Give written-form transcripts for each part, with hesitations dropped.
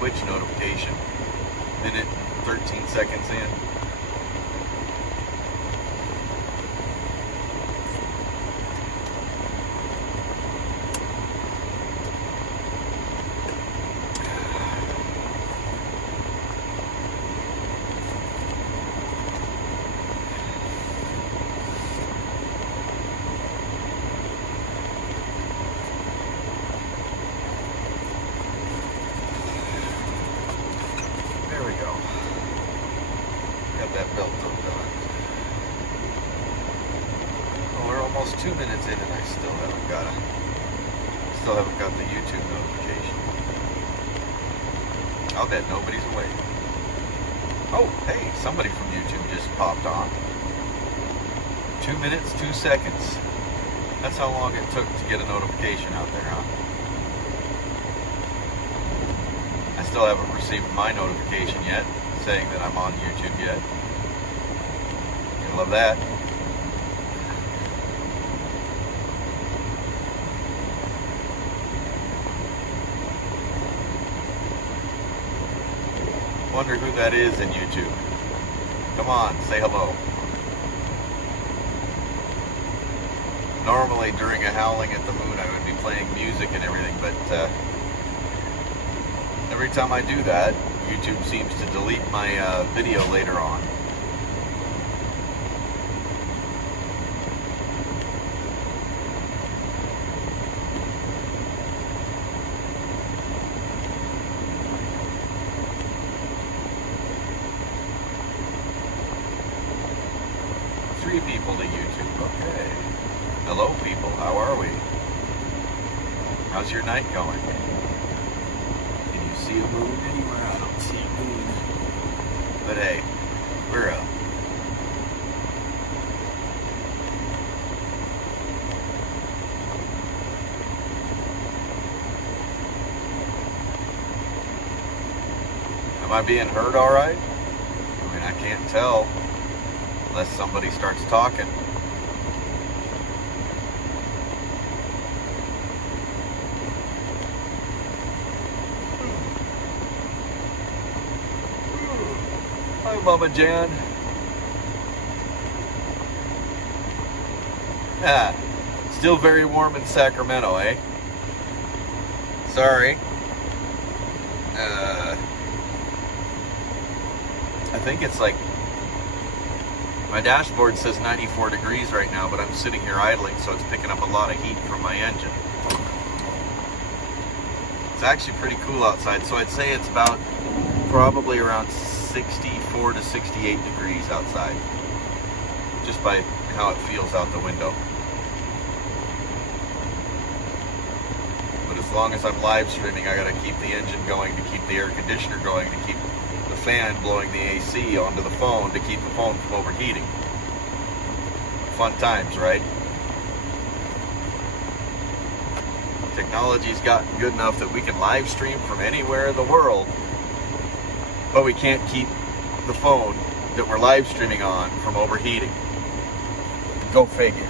Twitch notification. Minute 13 seconds in. Almost 2 minutes in and I still haven't got the YouTube notification. I'll bet nobody's awake. Oh, hey, somebody from YouTube just popped on. 2 minutes, 2 seconds. That's how long it took to get a notification out there, huh? I still haven't received my notification yet, saying that I'm on YouTube yet. I love that. Wonder who that is in YouTube. Come on, say hello. Normally during a Howling at the Moon I would be playing music and everything, but every time I do that, YouTube seems to delete my video later on. People to YouTube. Okay. Hello, people. How are we? How's your night going? Can you see a moon anywhere? I don't see a moon. But hey, we're up. Am I being heard all right? I mean, I can't tell. Unless somebody starts talking. Hi, Mama Jan. Ah, still very warm in Sacramento, eh? Sorry. I think it's like, my dashboard says 94 degrees right now, but I'm sitting here idling, so it's picking up a lot of heat from my engine. It's actually pretty cool outside, so I'd say it's about probably around 64 to 68 degrees outside, just by how it feels out the window. But as long as I'm live streaming, I gotta keep the engine going to keep the air conditioner going, to keep the fan blowing the AC onto the phone to keep the phone from overheating. Fun times, right? Technology's gotten good enough that we can live stream from anywhere in the world, but we can't keep the phone that we're live streaming on from overheating. Go figure.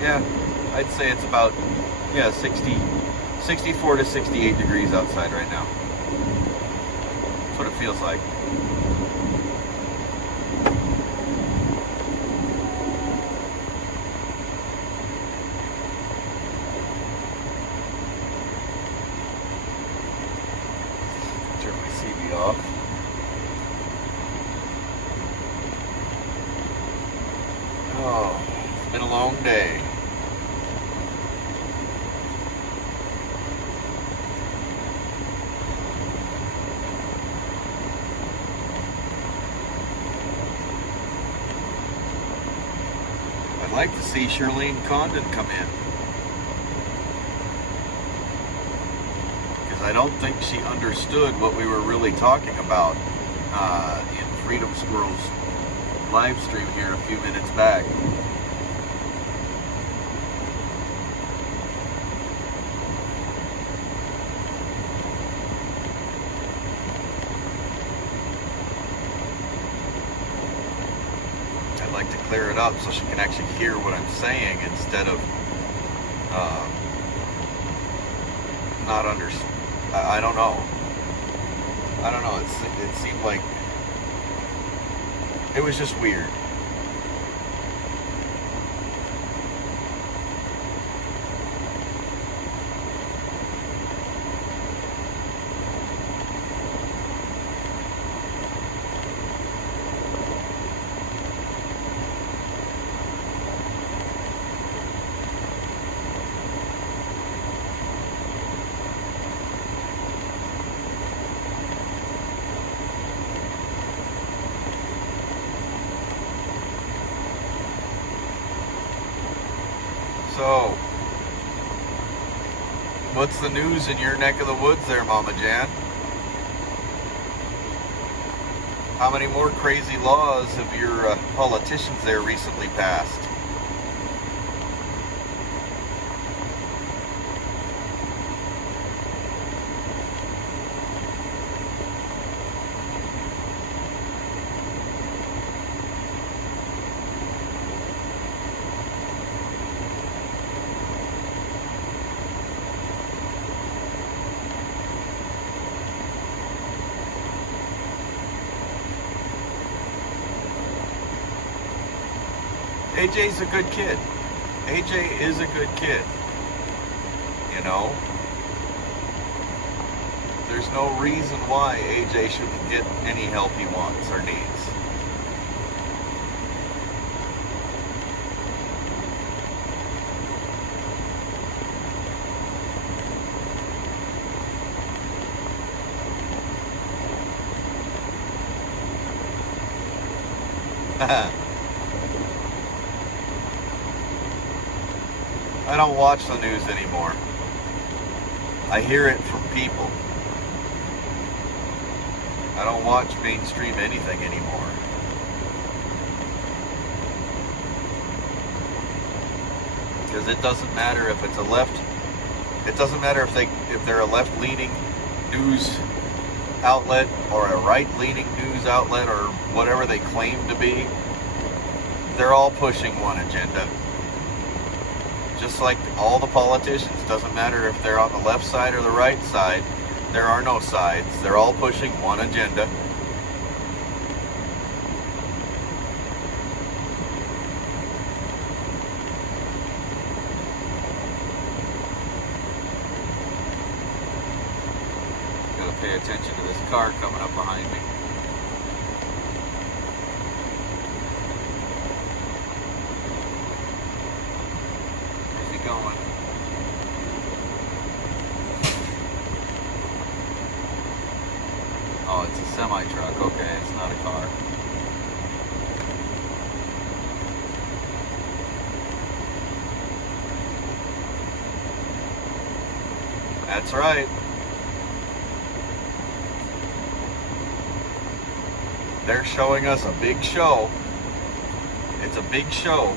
Yeah, I'd say it's about, 64 to 68 degrees outside right now. That's what it feels like. Turn my CV off. Oh, it's been a long day. I'd like to see Charlene Condon come in, because I don't think she understood what we were really talking about in Freedom Squirrel's live stream here a few minutes back. like to clear it up so she can actually hear what I'm saying instead of not understand. I don't know. I don't know. It seemed like it was just weird. So, what's the news in your neck of the woods there, Mama Jan? How many more crazy laws have your politicians there recently passed? AJ's a good kid. AJ is a good kid. You know? There's no reason why AJ shouldn't get any help he wants or needs. I don't watch the news anymore. I hear it from people. I don't watch mainstream anything anymore. Because it doesn't matter if it's a left. It doesn't matter if they're a left-leaning news outlet or a right-leaning news outlet or whatever they claim to be. They're all pushing one agenda. Just like all the politicians, doesn't matter if they're on the left side or the right side, there are no sides. They're all pushing one agenda. Gotta pay attention to this car coming up behind me. Going. Oh, it's a semi-truck. Okay, it's not a car. That's right. They're showing us a big show. It's a big show,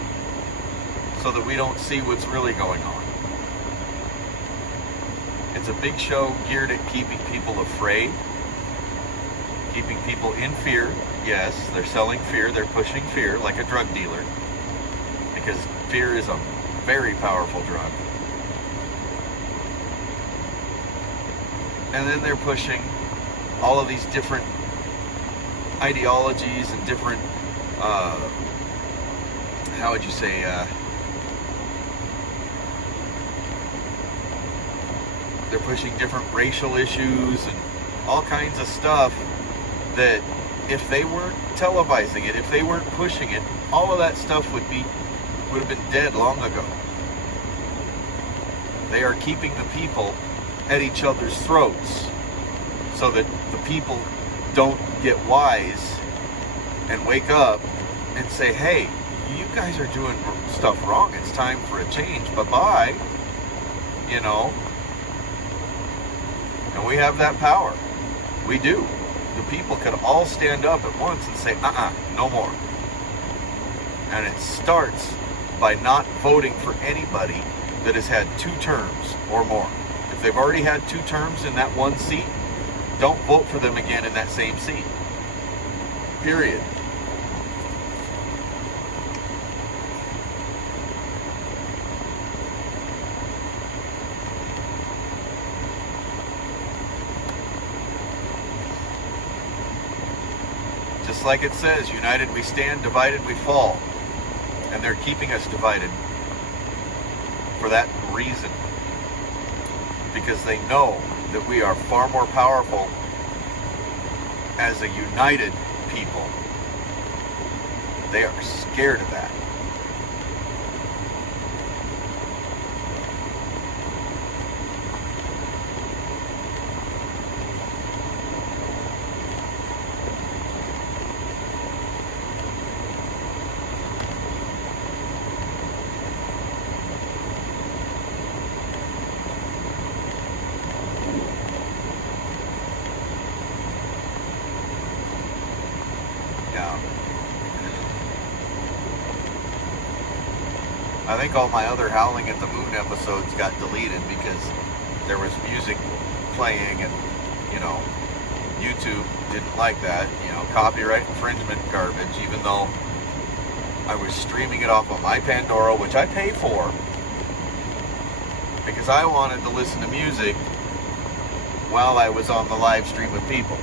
so that we don't see what's really going on. It's a big show geared at keeping people afraid, keeping people in fear. Yes, they're selling fear, they're pushing fear like a drug dealer, because fear is a very powerful drug. And then they're pushing all of these different ideologies and different, how would you say, they're pushing different racial issues and all kinds of stuff that if they weren't televising it, if they weren't pushing it, all of that stuff would have been dead long ago. They are keeping the people at each other's throats so that the people don't get wise and wake up and say, hey, you guys are doing stuff wrong. It's time for a change. Bye-bye. You know? And we have that power. We do. The people could all stand up at once and say, no more. And it starts by not voting for anybody that has had 2 terms or more. If they've already had 2 terms in that one seat, don't vote for them again in that same seat. Period. Just like it says, united we stand, divided we fall. And they're keeping us divided for that reason. Because they know that we are far more powerful as a united people. They are scared of that. I think all my other Howling at the Moon episodes got deleted because there was music playing and, you know, YouTube didn't like that, you know, copyright infringement garbage, even though I was streaming it off of my Pandora, which I pay for, because I wanted to listen to music while I was on the live stream with people.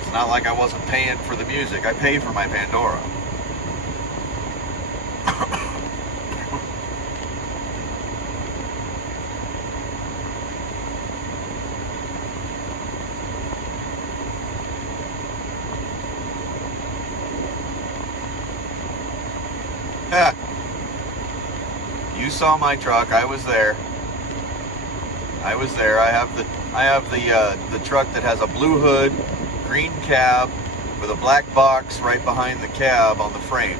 It's not like I wasn't paying for the music. I pay for my Pandora. You saw my truck. I was there. I was there. I have the truck that has a blue hood, green cab, with a black box right behind the cab on the frame.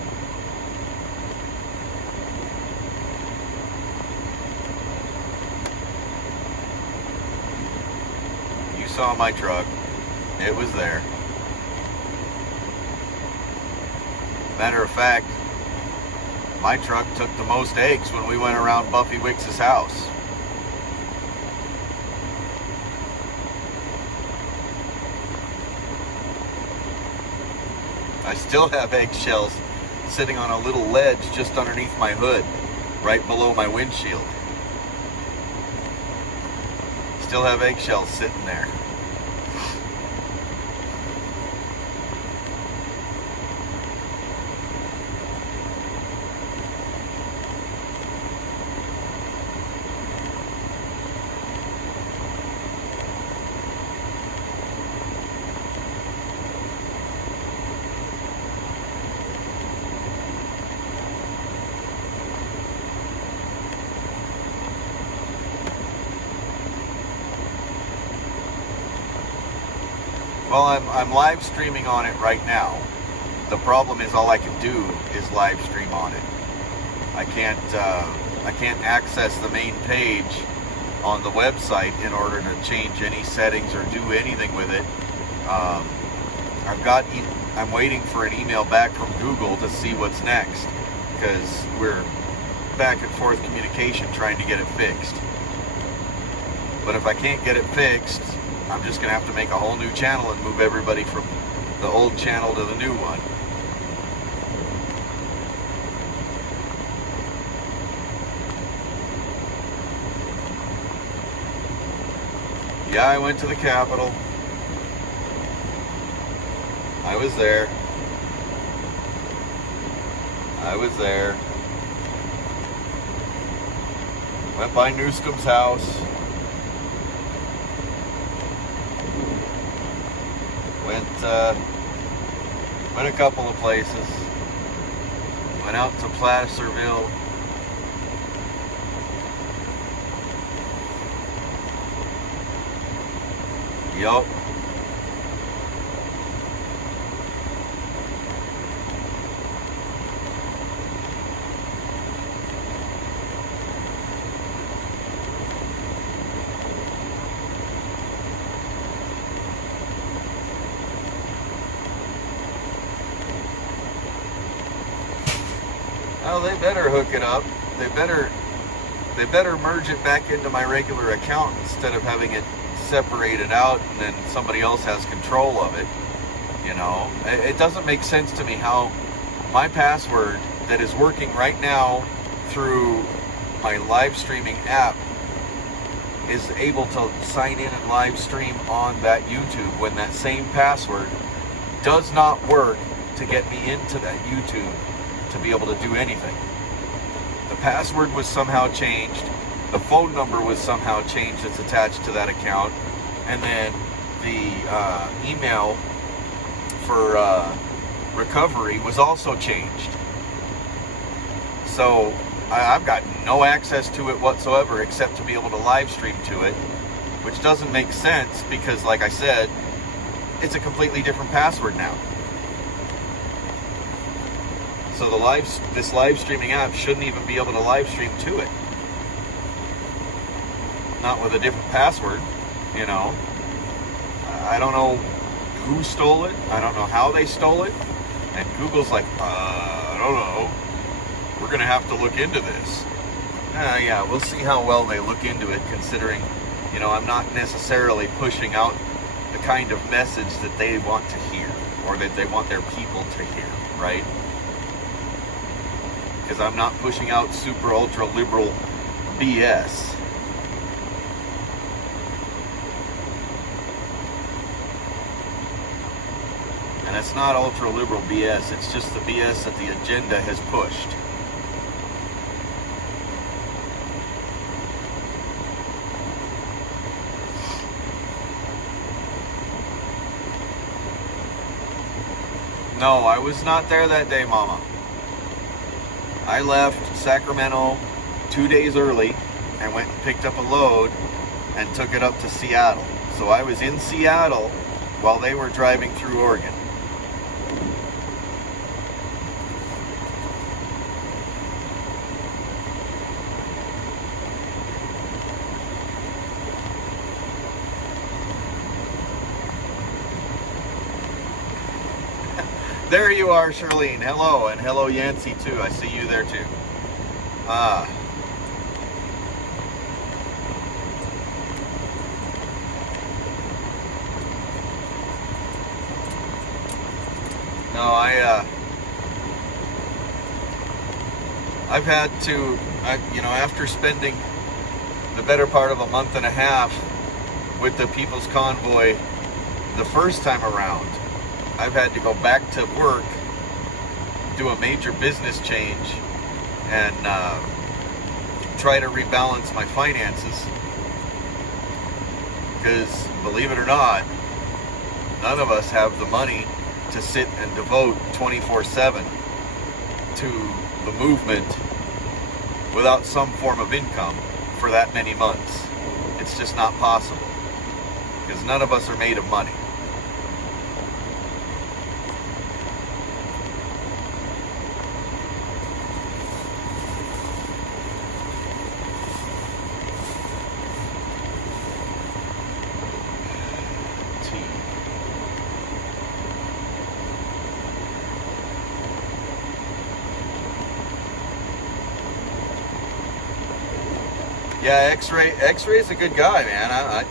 You saw my truck. It was there. Matter of fact, my truck took the most eggs when we went around Buffy Wicks's house. I still have eggshells sitting on a little ledge just underneath my hood, right below my windshield. Still have eggshells sitting there. Well, I'm live streaming on it right now. The problem is all I can do is live stream on it. I can't access the main page on the website in order to change any settings or do anything with it. I'm waiting for an email back from Google to see what's next, because we're back and forth communication trying to get it fixed. But if I can't get it fixed, I'm just going to have to make a whole new channel and move everybody from the old channel to the new one. Yeah, I went to the Capitol. I was there. I was there. Went by Newscombe's house. Went a couple of places. Went out to Placerville. Yup. Oh, they better hook it up. They better merge it back into my regular account instead of having it separated out and then somebody else has control of it. You know, it doesn't make sense to me how my password that is working right now through my live streaming app is able to sign in and live stream on that YouTube when that same password does not work to get me into that YouTube to be able to do anything. The password was somehow changed, the phone number was somehow changed that's attached to that account, and then the email for recovery was also changed. So I've got no access to it whatsoever except to be able to live stream to it, which doesn't make sense because, like I said, it's a completely different password now. So this live streaming app shouldn't even be able to live stream to it. Not with a different password, you know. I don't know who stole it. I don't know how they stole it. And Google's like, I don't know. We're going to have to look into this. Yeah, we'll see how well they look into it, considering, you know, I'm not necessarily pushing out the kind of message that they want to hear, or that they want their people to hear, right? Because I'm not pushing out super ultra liberal BS. And it's not ultra liberal BS, it's just the BS that the agenda has pushed. No, I was not there that day, Mama. I left Sacramento 2 days early and went and picked up a load and took it up to Seattle. So I was in Seattle while they were driving through Oregon. There you are, Charlene. Hello, and hello, Yancey, too. I see you there, too. No, I've had to, you know, after spending the better part of a month and a half with the People's Convoy the first time around, I've had to go back to work, do a major business change, and try to rebalance my finances. Because, believe it or not, none of us have the money to sit and devote 24/7 to the movement without some form of income for that many months. It's just not possible. Because none of us are made of money. Yeah, X-Ray's a good guy, man.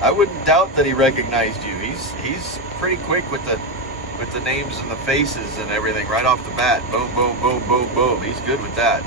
I wouldn't doubt that he recognized you. He's pretty quick with the names and the faces and everything right off the bat. Boom, boom, boom, boom, boom. He's good with that.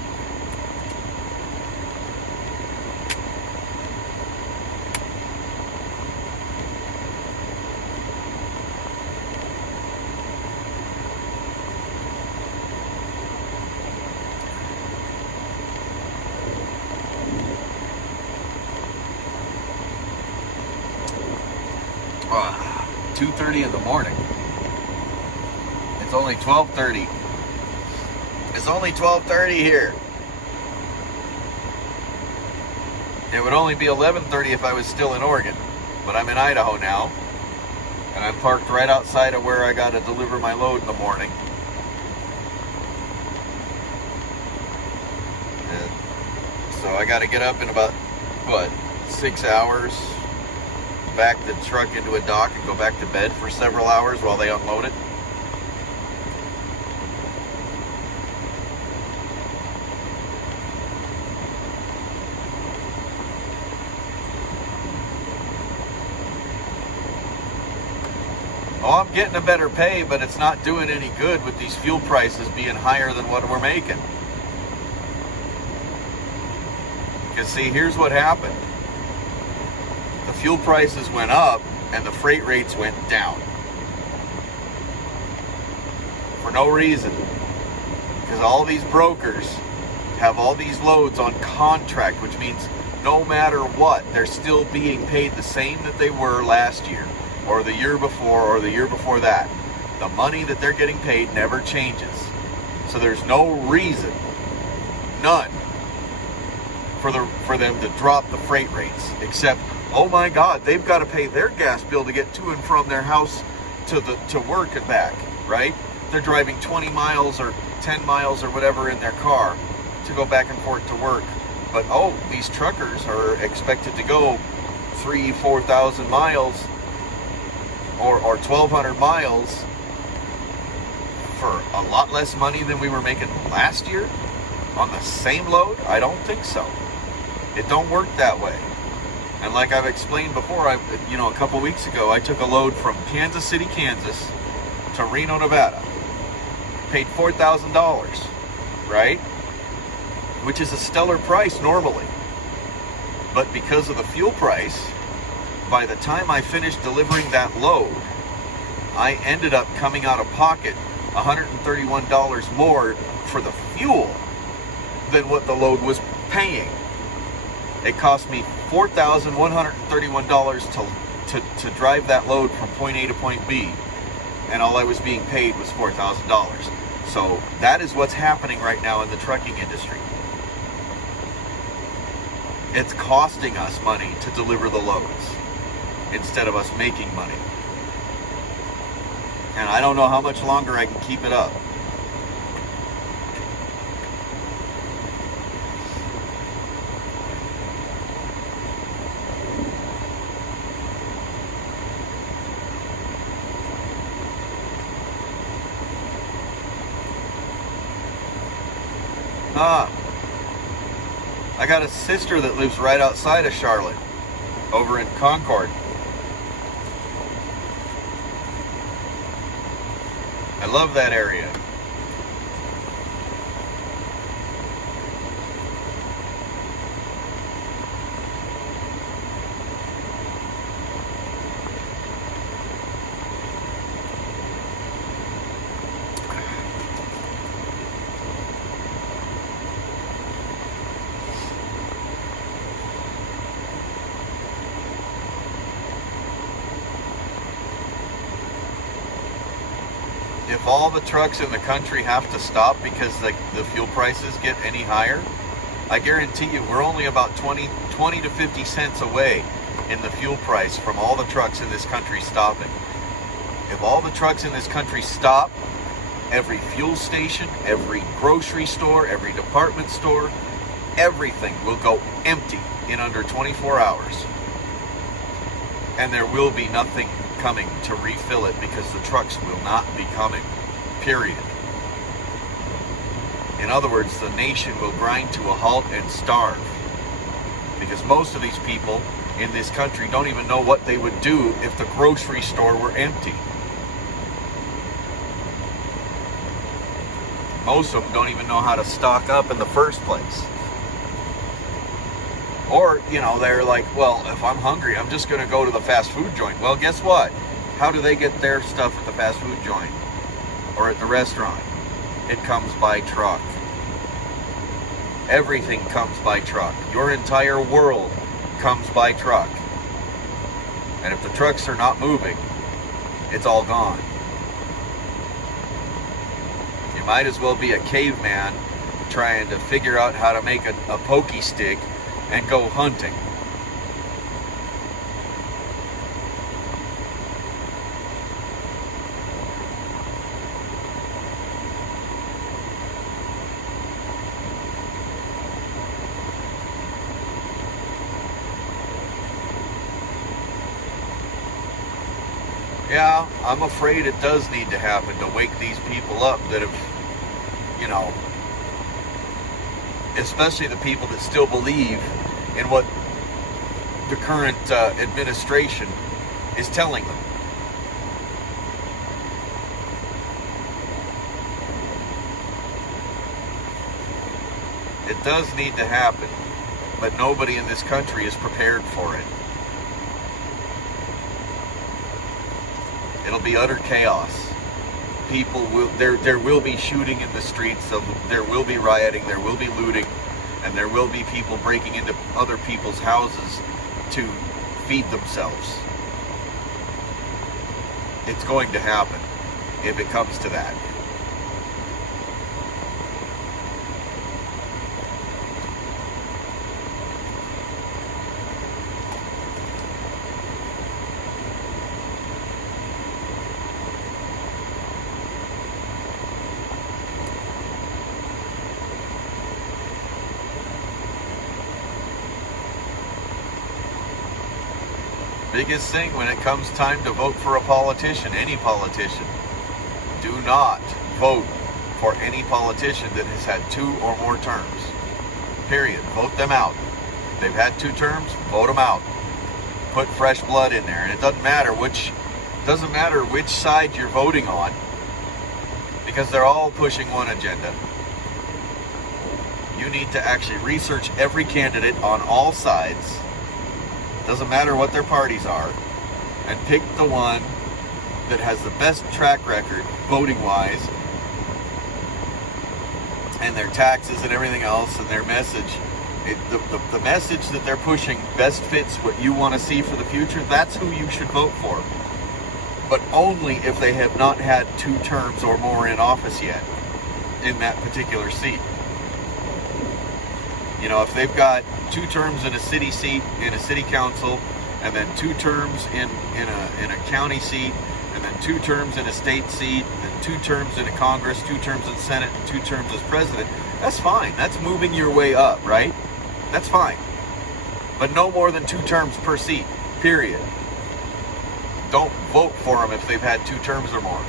Ah, 2:30 in the morning. It's only 12:30. It's only 12:30 here. It would only be 11:30 if I was still in Oregon, but I'm in Idaho now, and I'm parked right outside of where I got to deliver my load in the morning. And so I got to get up in about, 6 hours, back the truck into a dock and go back to bed for several hours while they unload it. Oh, I'm getting a better pay, but it's not doing any good with these fuel prices being higher than what we're making. Because see, here's what happened. fuel prices went up and the freight rates went down. For no reason. Because all these brokers have all these loads on contract, which means no matter what, they're still being paid the same that they were last year, or the year before, or the year before that. The money that they're getting paid never changes. So there's no reason, none, for them to drop the freight rates, except, oh my God, they've got to pay their gas bill to get to and from their house to work and back, right? They're driving 20 miles or 10 miles or whatever in their car to go back and forth to work. But oh, these truckers are expected to go 3,000-4,000 miles or 1,200 miles for a lot less money than we were making last year on the same load? I don't think so. It don't work that way. And like I've explained before, a couple weeks ago, I took a load from Kansas City, Kansas to Reno, Nevada. Paid $4,000, right? Which is a stellar price normally. But because of the fuel price, by the time I finished delivering that load, I ended up coming out of pocket $131 more for the fuel than what the load was paying. It cost me $4,131 to drive that load from point A to point B, and all I was being paid was $4,000. So that is what's happening right now in the trucking industry. It's costing us money to deliver the loads instead of us making money. And I don't know how much longer I can keep it up. I got a sister that lives right outside of Charlotte, over in Concord. I love that area. If all the trucks in the country have to stop because the fuel prices get any higher, I guarantee you we're only about 20 to 50 cents away in the fuel price from all the trucks in this country stopping. If all the trucks in this country stop, every fuel station, every grocery store, every department store, everything will go empty in under 24 hours. And there will be nothing coming to refill it because the trucks will not be coming, period. In other words, the nation will grind to a halt and starve because most of these people in this country don't even know what they would do if the grocery store were empty. Most of them don't even know how to stock up in the first place. Or, they're like, well, if I'm hungry, I'm just going to go to the fast food joint. Well, guess what? How do they get their stuff at the fast food joint or at the restaurant? It comes by truck. Everything comes by truck. Your entire world comes by truck. And if the trucks are not moving, it's all gone. You might as well be a caveman trying to figure out how to make a pokey stick and go hunting. Yeah, I'm afraid it does need to happen to wake these people up that have, especially the people that still believe in what the current administration is telling them. It does need to happen, but nobody in this country is prepared for it. It'll be utter chaos. People will, there will be shooting in the streets, there will be rioting, there will be looting, and there will be people breaking into other people's houses to feed themselves. It's going to happen if it comes to that. Biggest thing when it comes time to vote for a politician, any politician, do not vote for any politician that has had 2 or more terms. Period. Vote them out. They've had 2 terms, vote them out. Put fresh blood in there. And it doesn't matter which side you're voting on, because they're all pushing one agenda. You need to actually research every candidate on all sides. Doesn't matter what their parties are, and pick the one that has the best track record voting wise, and their taxes and everything else, and their message. The message that they're pushing best fits what you want to see for the future. That's who you should vote for, but only if they have not had 2 terms or more in office yet in that particular seat. You know, if they've got 2 terms in a city seat, in a city council, and then 2 terms in a county seat, and then 2 terms in a state seat, and 2 terms in a Congress, 2 terms in Senate, and 2 terms as president, that's fine. That's moving your way up, right? That's fine. But no more than 2 terms per seat, period. Don't vote for them if they've had 2 terms or more.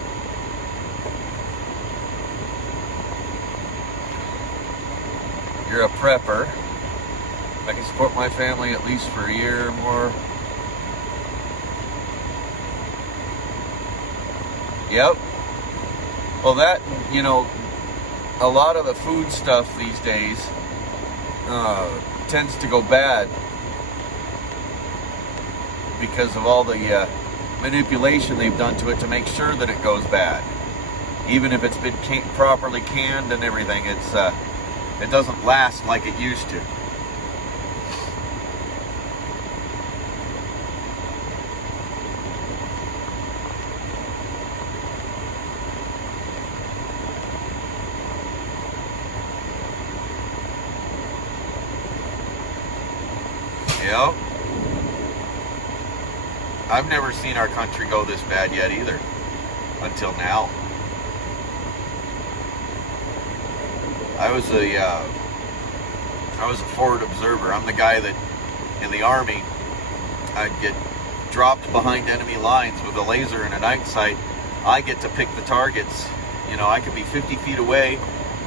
You're a prepper. I can support my family at least for a year or more. Yep. Well, that, you know, a lot of the food stuff these days tends to go bad because of all the manipulation they've done to it to make sure that it goes bad. Even if it's been properly canned and everything, it doesn't last like it used to. Yep. I've never seen our country go this bad yet either, until now. I was a forward observer. I'm the guy that, in the Army, I'd get dropped behind enemy lines with a laser and a night sight. I get to pick the targets. You know, I could be 50 feet away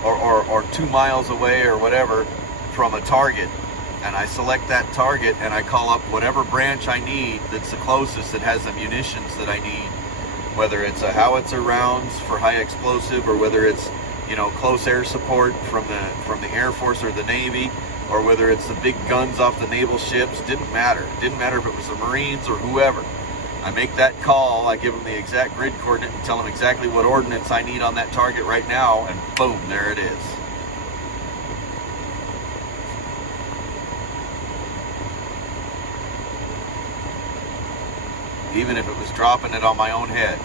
or 2 miles away or whatever from a target, and I select that target and I call up whatever branch I need that's the closest that has the munitions that I need, whether it's a howitzer rounds for high explosive, or whether it's, you know, close air support from the Air Force or the Navy, or whether it's the big guns off the naval ships. Didn't matter if it was the Marines or whoever. I make that call, I give them the exact grid coordinate and tell them exactly what ordnance I need on that target right now, and boom, there it is. Even if it was dropping it on my own head,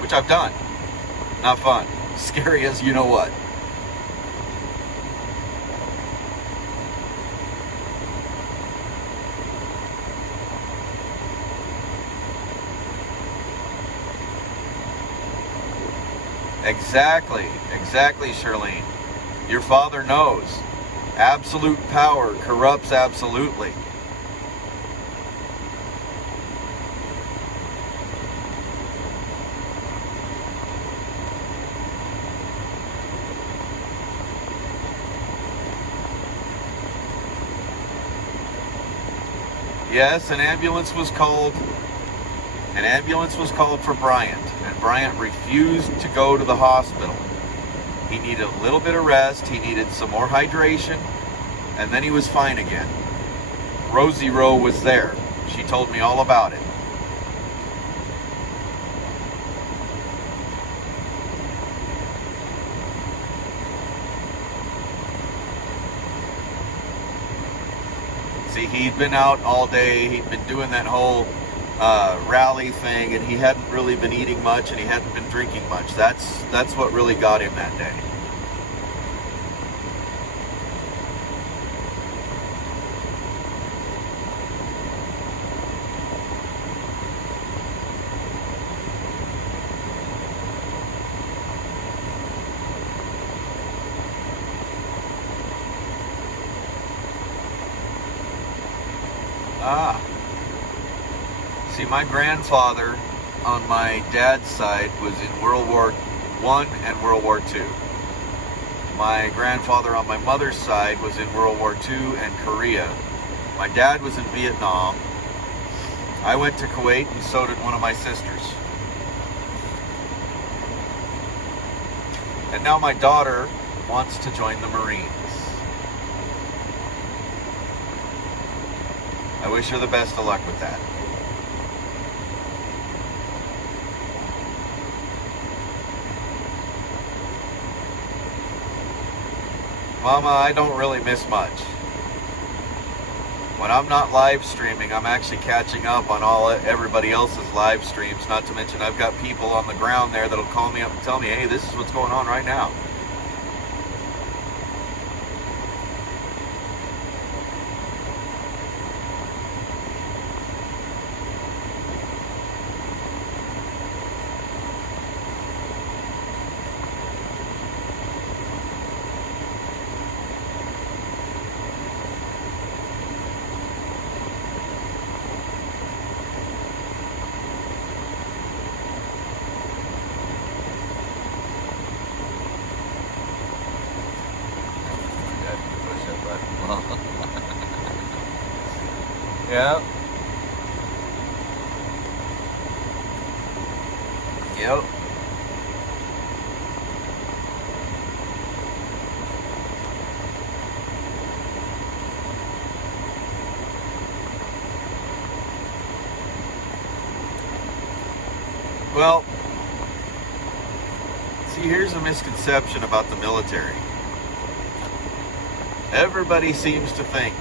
which I've done. Not fun. Scary as you know what. Exactly, Shirlene. Your father knows. Absolute power corrupts absolutely. Yes, an ambulance was called. An ambulance was called for Bryant, and Bryant refused to go to the hospital. He needed a little bit of rest, he needed some more hydration, and then he was fine again. Rosie Rowe was there. She told me all about it. Actually, he'd been out all day. He'd been doing that whole rally thing, and he hadn't really been eating much, and he hadn't been drinking much. That's what really got him that day. See, my grandfather on my dad's side was in World War I and World War II. My grandfather on my mother's side was in World War II and Korea. My dad was in Vietnam. I went to Kuwait, and so did one of my sisters. And now my daughter wants to join the Marines. I wish her the best of luck with that. Mama, I don't really miss much. When I'm not live streaming, I'm actually catching up on everybody else's live streams. Not to mention I've got people on the ground there that'll call me up and tell me, hey, this is what's going on right now. Yeah. Yep. Well, see, here's a misconception about the military. Everybody seems to think,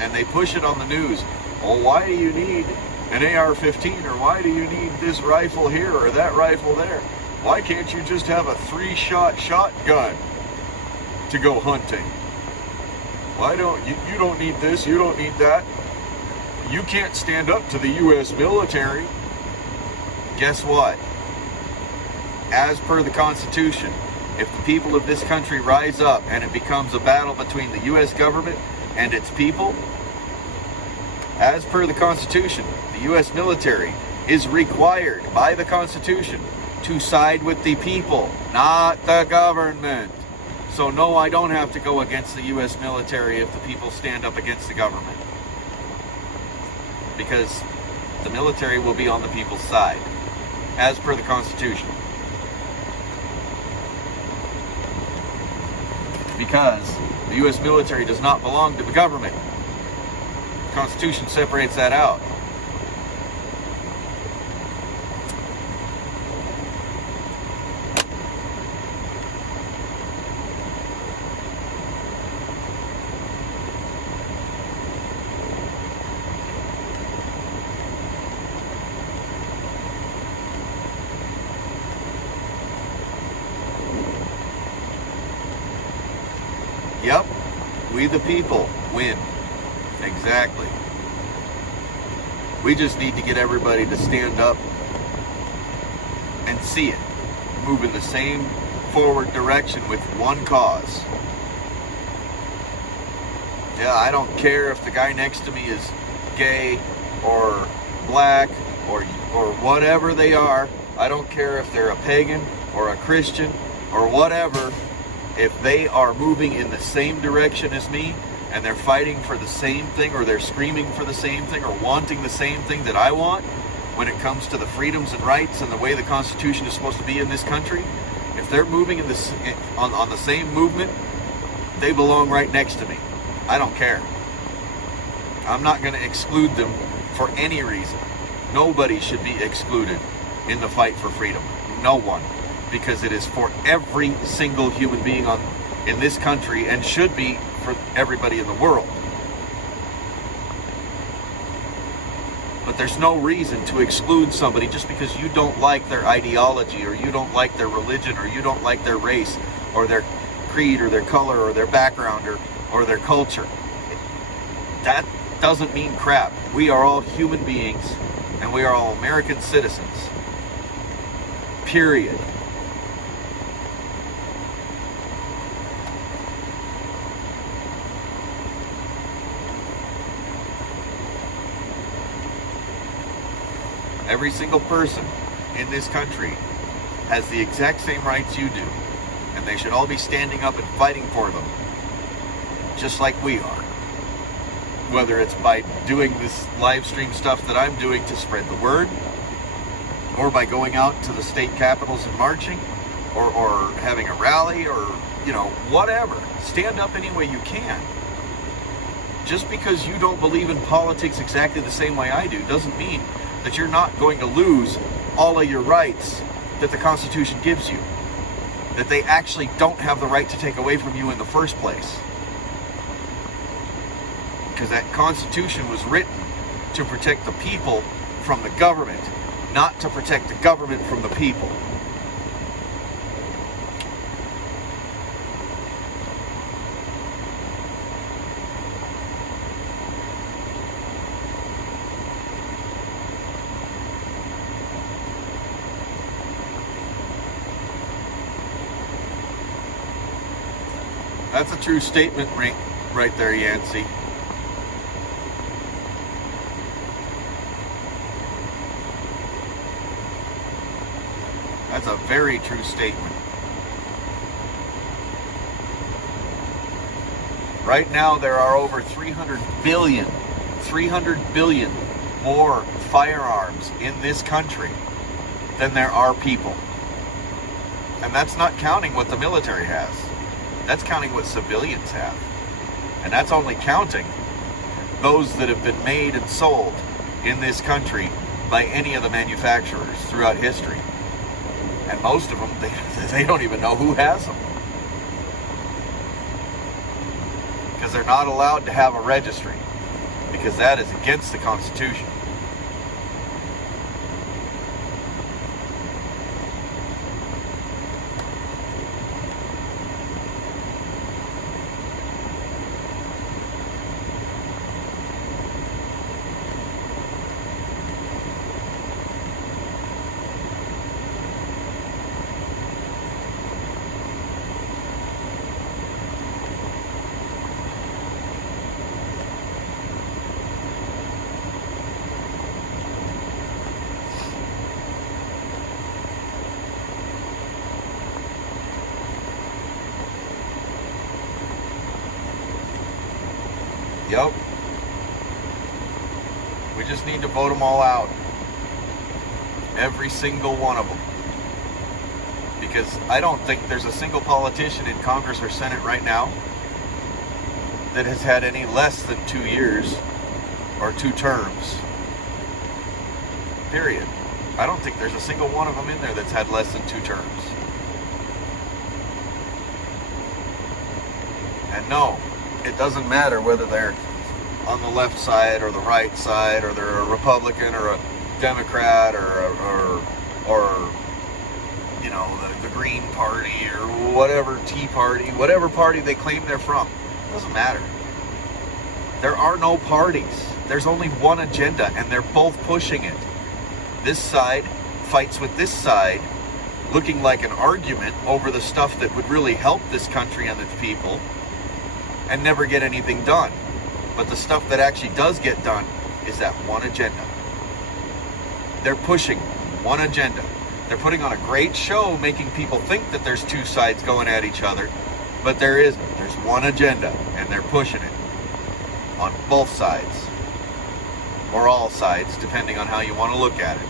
and they push it on the news, well, why do you need an AR-15, or why do you need this rifle here or that rifle there? Why can't you just have a 3-shot shotgun to go hunting? Why don't you don't need this, you don't need that. You can't stand up to the U.S. military. Guess what? As per the Constitution, if the people of this country rise up and it becomes a battle between the U.S. government and its people, as per the Constitution, the U.S. military is required by the Constitution to side with the people, not the government. So no, I don't have to go against the U.S. military if the people stand up against the government, because the military will be on the people's side, as per the Constitution. Because the U.S. military does not belong to the government. The Constitution separates that out. Yep, we the people win. Exactly. We just need to get everybody to stand up and see it, move in the same forward direction with one cause. Yeah, I don't care if the guy next to me is gay or black or whatever they are. I don't care if they're a pagan or a Christian or whatever. If they are moving in the same direction as me, and they're fighting for the same thing, or they're screaming for the same thing, or wanting the same thing that I want, when it comes to the freedoms and rights and the way the Constitution is supposed to be in this country, if they're moving in this on the same movement, they belong right next to me. I don't care. I'm not going to exclude them for any reason. Nobody should be excluded in the fight for freedom. No one. Because it is for every single human being in this country, and should be for everybody in the world. But there's no reason to exclude somebody just because you don't like their ideology, or you don't like their religion, or you don't like their race, or their creed, or their color, or their background, or their culture. That doesn't mean crap. We are all human beings, and we are all American citizens. Period. Every single person in this country has the exact same rights you do, and they should all be standing up and fighting for them, just like we are. Whether it's by doing this live stream stuff that I'm doing to spread the word, or by going out to the state capitals and marching, or having a rally, or, whatever. Stand up any way you can. Just because you don't believe in politics exactly the same way I do doesn't mean that you're not going to lose all of your rights that the Constitution gives you, that they actually don't have the right to take away from you in the first place. Because that Constitution was written to protect the people from the government, not to protect the government from the people. That's a true statement right there, Yancey. That's a very true statement. Right now, there are over 300 billion more firearms in this country than there are people. And that's not counting what the military has. That's counting what civilians have. And that's only counting those that have been made and sold in this country by any of the manufacturers throughout history. And most of them, they don't even know who has them. Because they're not allowed to have a registry. Because that is against the Constitution. Yep. We just need to vote them all out. Every single one of them. Because I don't think there's a single politician in Congress or Senate right now that has had any less than 2 years or 2 terms. Period. I don't think there's a single one of them in there that's had less than 2 terms. And no, it doesn't matter whether they're on the left side or the right side, or they're a Republican or a Democrat or the Green Party or whatever, Tea Party, whatever party they claim they're from. It doesn't matter. There are no parties. There's only one agenda, and they're both pushing it. This side fights with this side, looking like an argument over the stuff that would really help this country and its people, and never get anything done. But the stuff that actually does get done is that one agenda. They're pushing one agenda. They're putting on a great show, making people think that there's 2 sides going at each other, but there isn't. There's one agenda, and they're pushing it on both sides, or all sides, depending on how you want to look at it.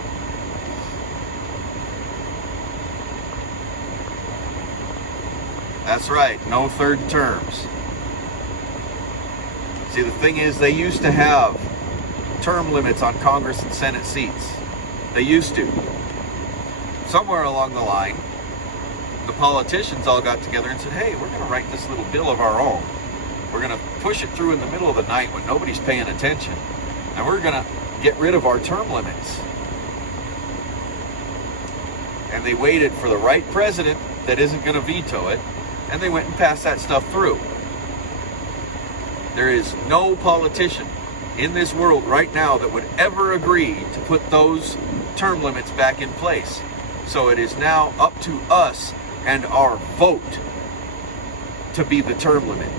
That's right, no third terms. See, the thing is, they used to have term limits on Congress and Senate seats. They used to. Somewhere along the line, the politicians all got together and said, hey, we're going to write this little bill of our own. We're going to push it through in the middle of the night when nobody's paying attention. And we're going to get rid of our term limits. And they waited for the right president that isn't going to veto it, and they went and passed that stuff through. There is no politician in this world right now that would ever agree to put those term limits back in place. So it is now up to us and our vote to be the term limit.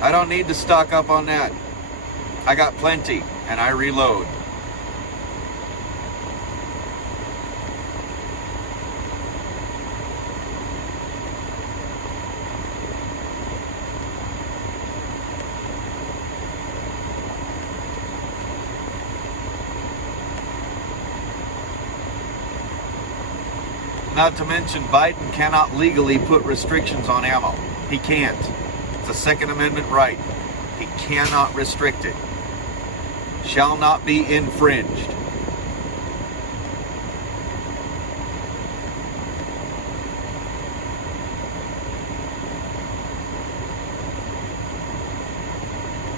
I don't need to stock up on that. I got plenty, and I reload. Not to mention, Biden cannot legally put restrictions on ammo. He can't. It's a Second Amendment right. He cannot restrict it. Shall not be infringed.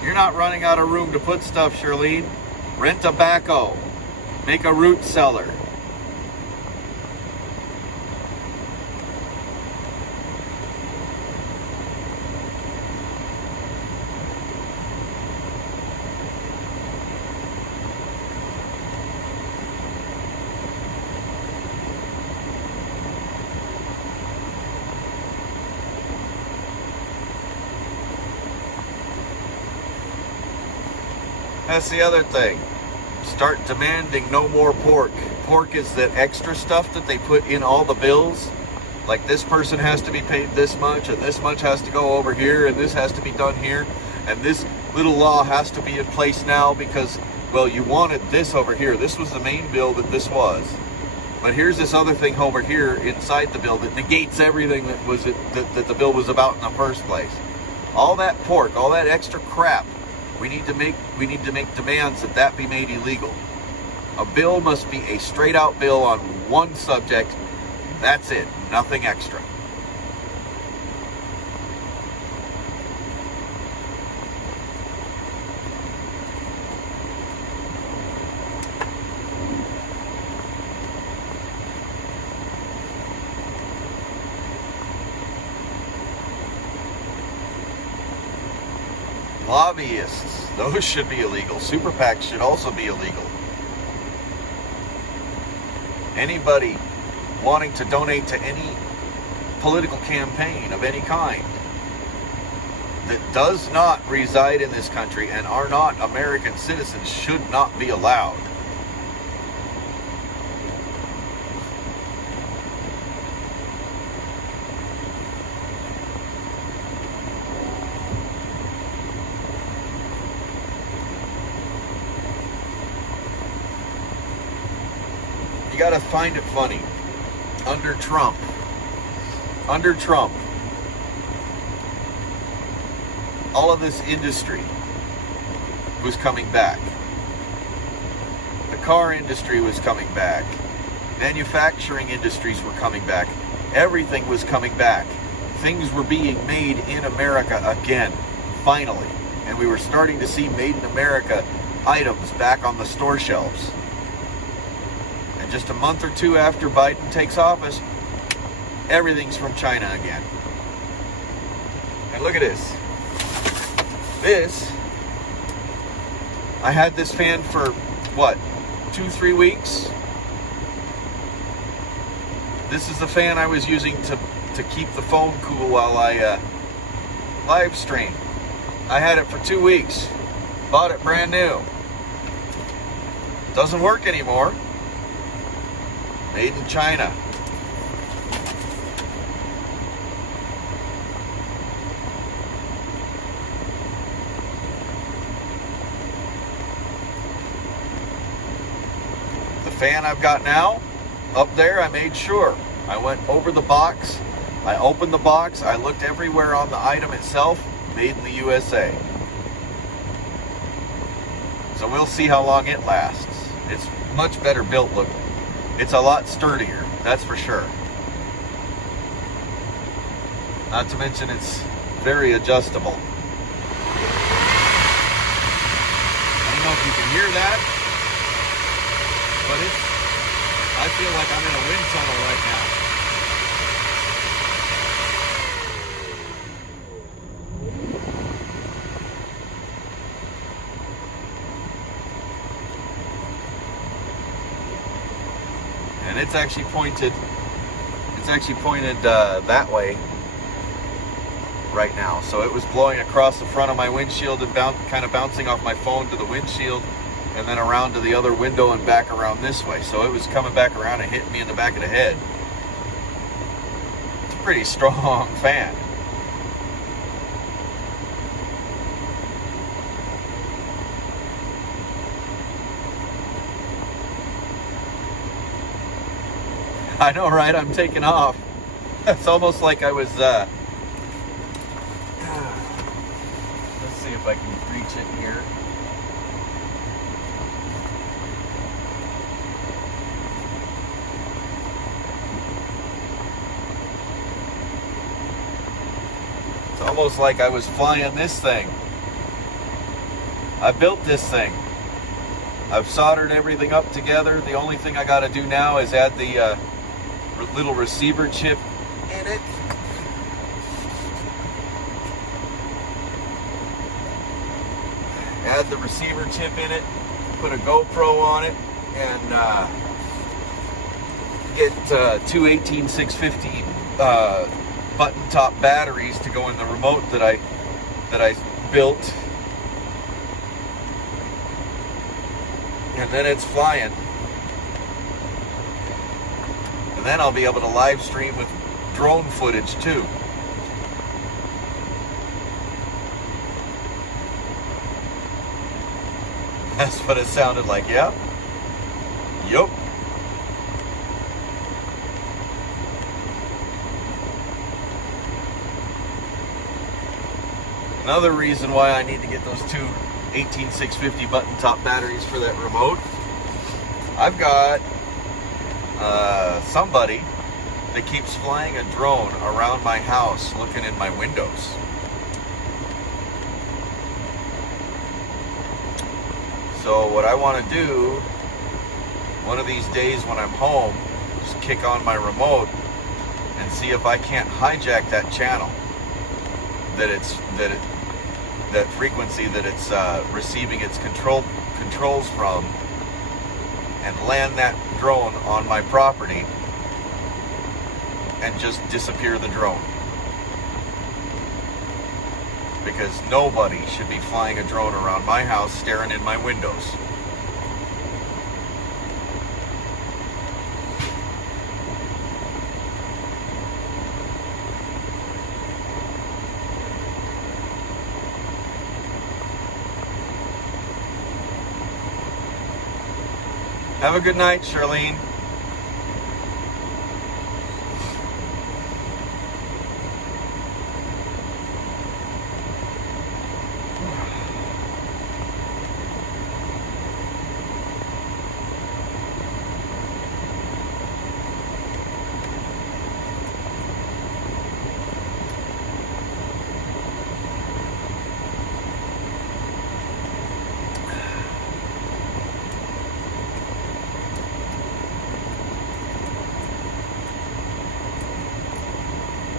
You're not running out of room to put stuff, Shirlene. Rent a backhoe. Make a root cellar. That's the other thing. Start demanding no more pork. Pork is that extra stuff that they put in all the bills. Like this person has to be paid this much, and this much has to go over here, and this has to be done here, and this little law has to be in place now because, well, you wanted this over here. This was the main bill that this was. But here's this other thing over here inside the bill that negates everything that was that the bill was about in the first place. All that pork, all that extra crap. We need to make demands that be made illegal. A bill must be a straight out bill on one subject. That's it. Nothing extra. Lobbyists, those should be illegal. Super PACs should also be illegal. Anybody wanting to donate to any political campaign of any kind that does not reside in this country and are not American citizens should not be allowed. You gotta find it funny. Under Trump, all of this industry was coming back. The car industry was coming back. Manufacturing industries were coming back. Everything was coming back. Things were being made in America again, finally. And we were starting to see made in America items back on the store shelves. And just a month or two after Biden takes office, everything's from China again. And look at this. I had this fan for, what, 2-3 weeks? This is the fan I was using to keep the phone cool while I live stream. I had it for 2 weeks. Bought it brand new. Doesn't work anymore. Made in China. The fan I've got now, up there, I made sure. I went over the box, I opened the box, I looked everywhere on the item itself, made in the USA. So we'll see how long it lasts. It's much better built It's a lot sturdier, that's for sure. Not to mention it's very adjustable. I don't know if you can hear that, but I feel like I'm in a wind tunnel right now. And it's actually pointed that way right now. So it was blowing across the front of my windshield and kind of bouncing off my phone to the windshield and then around to the other window and back around this way. So it was coming back around and hitting me in the back of the head. It's a pretty strong fan. I know, right? I'm taking off. It's almost like I was, let's see if I can reach it here. It's almost like I was flying this thing. I built this thing. I've soldered everything up together. The only thing I got to do now is add the little receiver chip in it. Add the receiver chip in it, put a GoPro on it, and get two 18650 button top batteries to go in the remote that I built. And then it's flying. And then I'll be able to live stream with drone footage too. That's what it sounded like, yeah? Yup. Another reason why I need to get those two 18650 button top batteries for that remote. I've got somebody that keeps flying a drone around my house looking in my windows. So what I want to do one of these days when I'm home, just kick on my remote and see if I can't hijack that channel that frequency that it's receiving its controls from, and land that drone on my property and just disappear the drone. Because nobody should be flying a drone around my house staring in my windows. Have a good night, Charlene.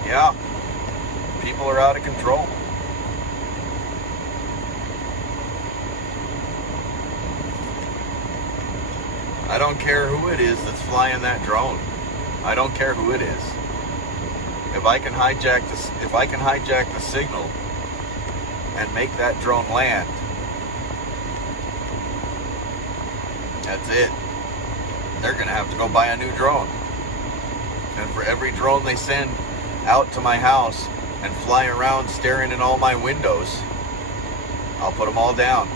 Yeah, people are out of control. I don't care who it is that's flying that drone. I don't care who it is. If I can hijack the signal and make that drone land, that's it. They're gonna have to go buy a new drone. And for every drone they send out to my house and fly around staring in all my windows, I'll put them all down.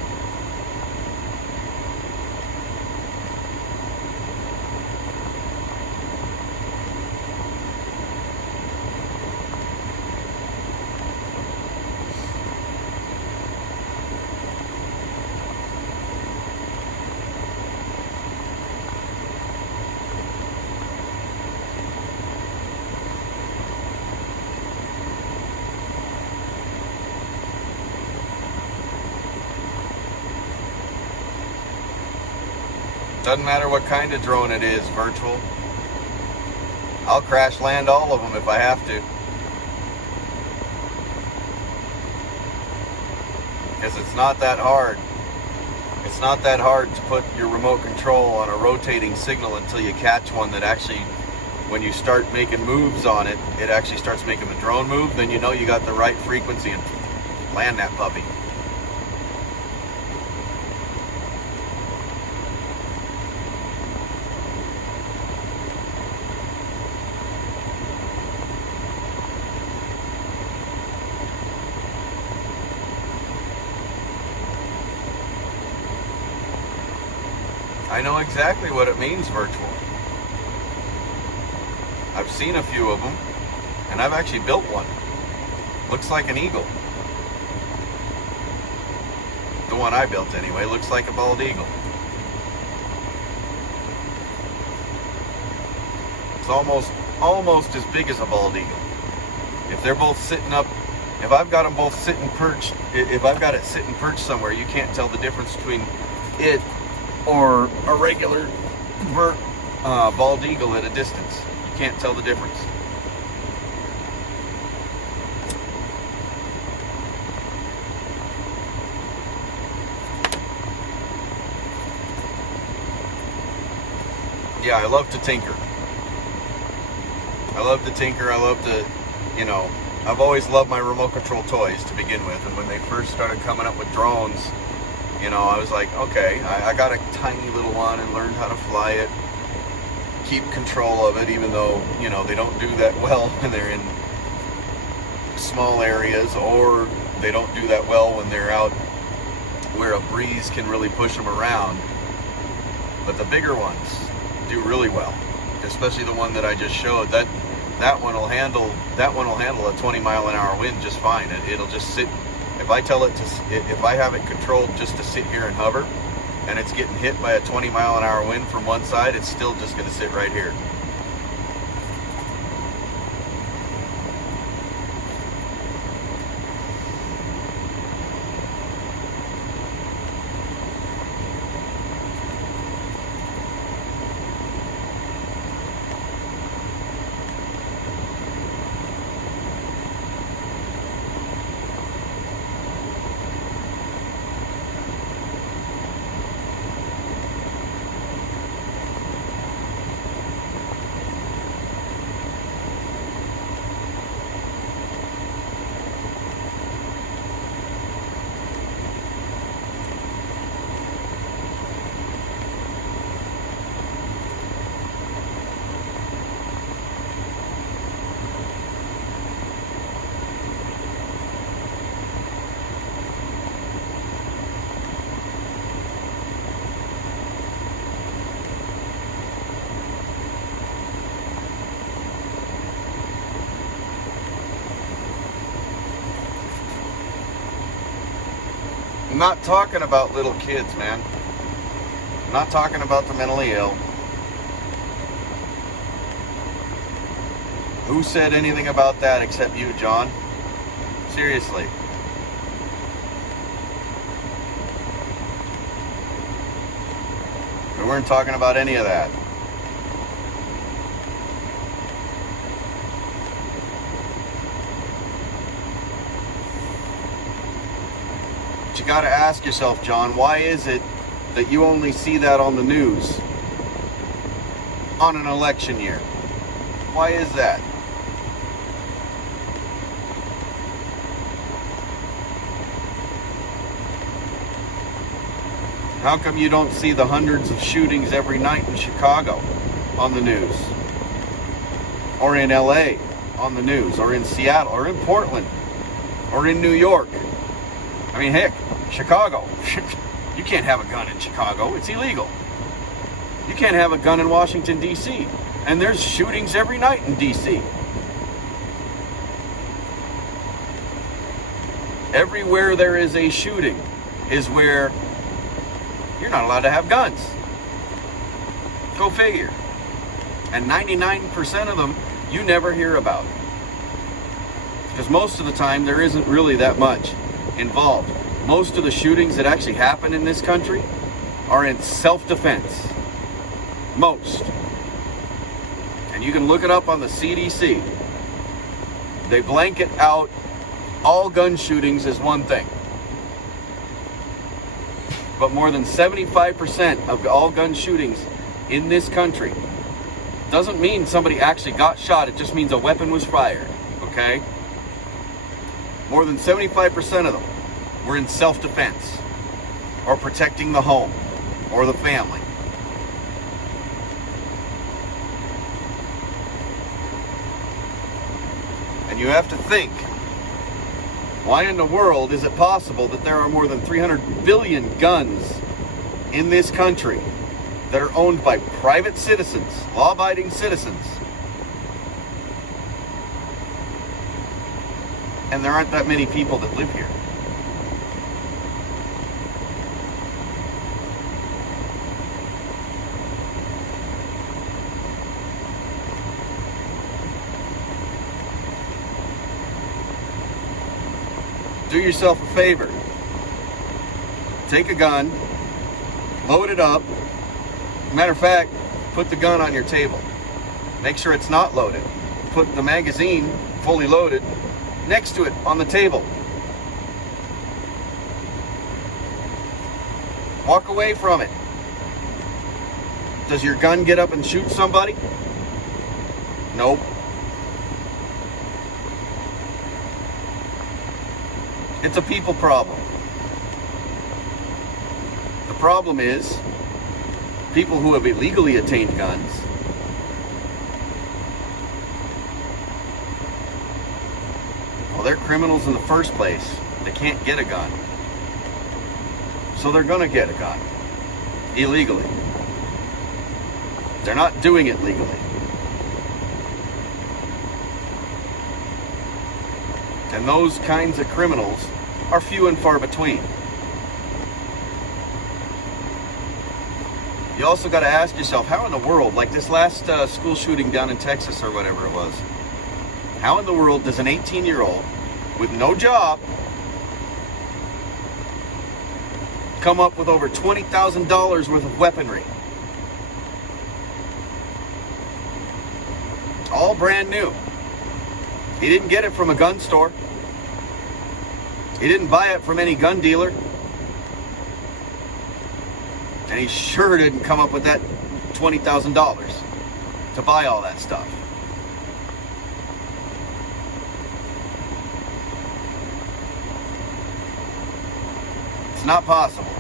Doesn't matter what kind of drone it is, virtual. I'll crash land all of them if I have to. Because it's not that hard. It's not that hard to put your remote control on a rotating signal until you catch one that actually, when you start making moves on it, it actually starts making the drone move. Then you know you got the right frequency and land that puppy. I know exactly what it means, virtual. I've seen a few of them, and I've actually built one. Looks like an eagle. The one I built anyway, looks like a bald eagle. It's almost as big as a bald eagle. If they're both sitting up, if I've got them both sitting perched, if I've got it sitting perched somewhere, you can't tell the difference between it or a regular bald eagle at a distance. You can't tell the difference. Yeah, I love to tinker. I love to, you know, I've always loved my remote control toys to begin with, and when they first started coming up with drones, you know, I was like, okay, I got a tiny little one and learned how to fly it, keep control of it, even though, you know, they don't do that well when they're in small areas, or they don't do that well when they're out where a breeze can really push them around. But the bigger ones do really well, especially the one that I just showed. That one will handle a 20-mile-an-hour wind just fine. It'll just sit. If I tell it to, if I have it controlled just to sit here and hover, and it's getting hit by a 20-mile-an-hour wind from one side, it's still just going to sit right here. I'm not talking about little kids, man. I'm not talking about the mentally ill. Who said anything about that except you, John? Seriously. We weren't talking about any of that. You got to ask yourself, John, why is it that you only see that on the news on an election year? Why is that? How come you don't see the hundreds of shootings every night in Chicago on the news? Or in LA on the news? Or in Seattle? Or in Portland? Or in New York? I mean, heck, Chicago. You can't have a gun in Chicago. It's illegal. You can't have a gun in Washington, D.C. And there's shootings every night in D.C. Everywhere there is a shooting is where you're not allowed to have guns. Go figure. And 99% of them you never hear about. Because most of the time there isn't really that much involved. Most of the shootings that actually happen in this country are in self-defense. Most. And you can look it up on the CDC. They blanket out all gun shootings as one thing. But more than 75% of all gun shootings in this country doesn't mean somebody actually got shot. It just means a weapon was fired, okay? More than 75% of them were in self-defense or protecting the home or the family. And you have to think, why in the world is it possible that there are more than 300 billion guns in this country that are owned by private citizens, law-abiding citizens, and there aren't that many people that live here? Do yourself a favor. Take a gun, load it up. Matter of fact, put the gun on your table. Make sure it's not loaded. Put the magazine, fully loaded, next to it on the table. Walk away from it. Does your gun get up and shoot somebody? Nope. It's a people problem. The problem is people who have illegally attained guns well, they're criminals in the first place. They can't get a gun. So they're gonna get a gun illegally. They're not doing it legally. And those kinds of criminals are few and far between. You also got to ask yourself, how in the world, like this last school shooting down in Texas or whatever it was, how in the world does an 18-year-old with no job come up with over $20,000 worth of weaponry? All brand new. He didn't get it from a gun store. He didn't buy it from any gun dealer. And he sure didn't come up with that $20,000 to buy all that stuff. It's not possible.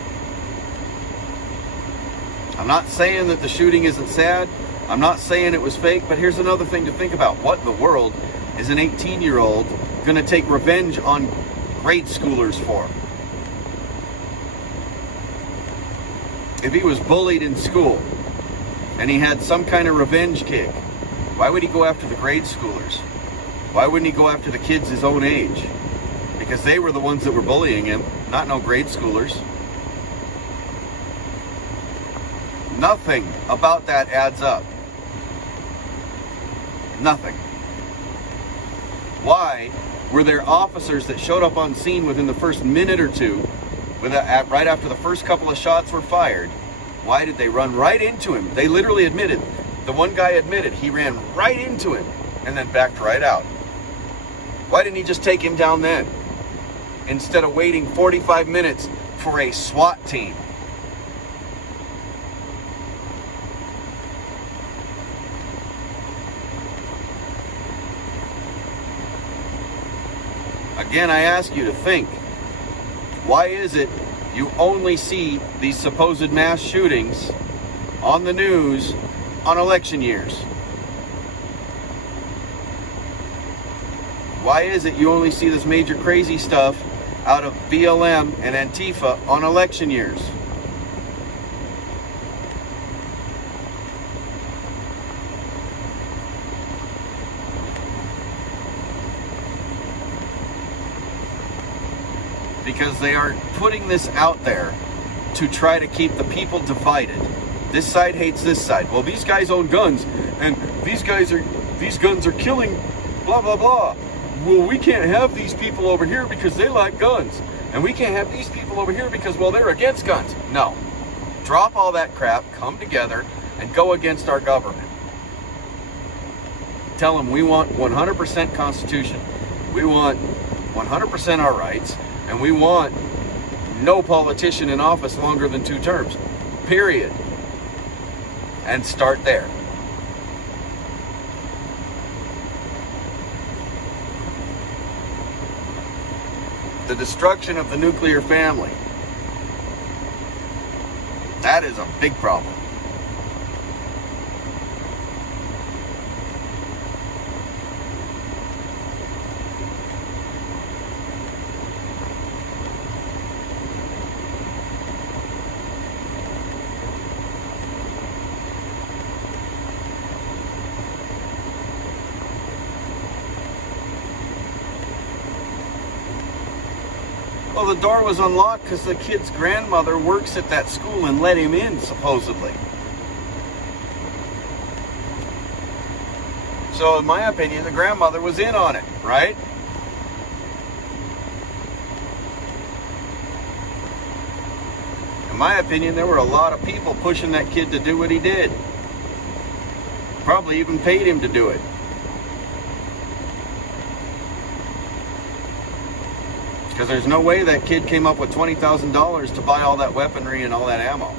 I'm not saying that the shooting isn't sad. I'm not saying it was fake, but here's another thing to think about. What in the world is an 18-year-old going to take revenge on grade schoolers for? If he was bullied in school and he had some kind of revenge kick, why would he go after the grade schoolers? Why wouldn't he go after the kids his own age? Because they were the ones that were bullying him, not no grade schoolers. Nothing about that adds up. Nothing. Why were there officers that showed up on scene within the first minute or two, right after the first couple of shots were fired? Why did they run right into him? They literally admitted, the one guy admitted, he ran right into him and then backed right out. Why didn't he just take him down then, instead of waiting 45 minutes for a SWAT team? Again, I ask you to think, why is it you only see these supposed mass shootings on the news on election years? Why is it you only see this major crazy stuff out of BLM and Antifa on election years? Because they are putting this out there to try to keep the people divided. This side hates this side. Well, these guys own guns, and these guns are killing blah, blah, blah. Well, we can't have these people over here because they like guns. And we can't have these people over here because, well, they're against guns. No. Drop all that crap, come together, and go against our government. Tell them we want 100% Constitution. We want 100% our rights, and we want no politician in office longer than 2 terms. Period. And start there. The destruction of the nuclear family. That is a big problem. Well, the door was unlocked because the kid's grandmother works at that school and let him in, supposedly. So, in my opinion, the grandmother was in on it, right? In my opinion, there were a lot of people pushing that kid to do what he did. Probably even paid him to do it. Because there's no way that kid came up with $20,000 to buy all that weaponry and all that ammo.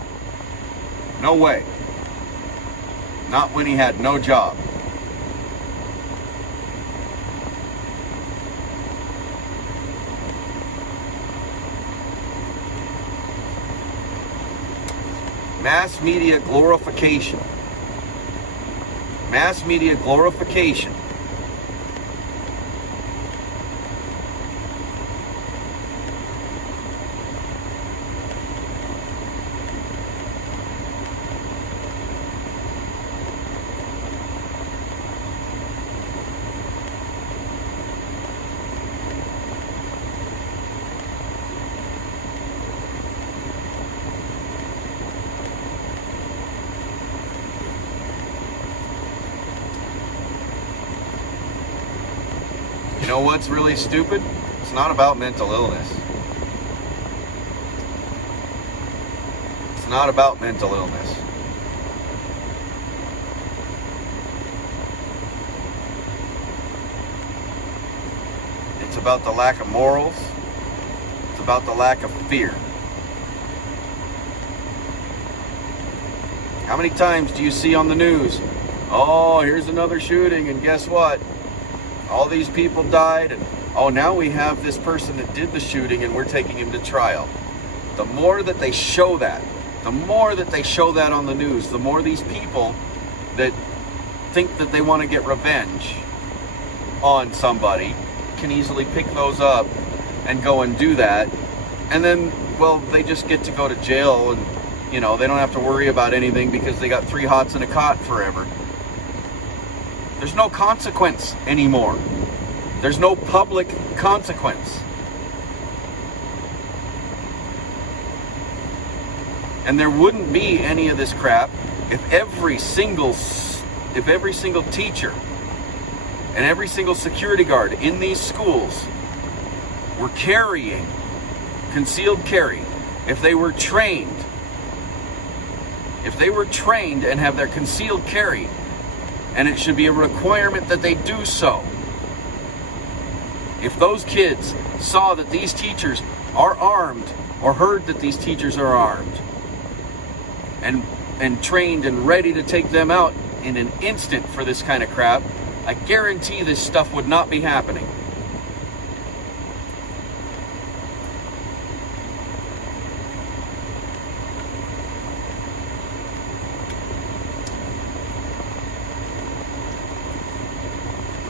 No way. Not when he had no job. Mass media glorification. Mass media glorification. You know what's really stupid? It's not about mental illness. It's not about mental illness. It's about the lack of morals. It's about the lack of fear. How many times do you see on the news, oh, here's another shooting, and guess what? All these people died, and oh, now we have this person that did the shooting and we're taking him to trial. The more that they show that, on the news, the more these people that think that they want to get revenge on somebody can easily pick those up and go and do that. And then, well, they just get to go to jail, and, you know, they don't have to worry about anything because they got 3 hots in a cot forever. There's no consequence anymore. There's no public consequence. And there wouldn't be any of this crap if every single teacher and every single security guard in these schools were carrying concealed carry. If they were trained and have their concealed carry, and it should be a requirement that they do so. If those kids saw that these teachers are armed, or heard that these teachers are armed, and trained and ready to take them out in an instant for this kind of crap, I guarantee this stuff would not be happening.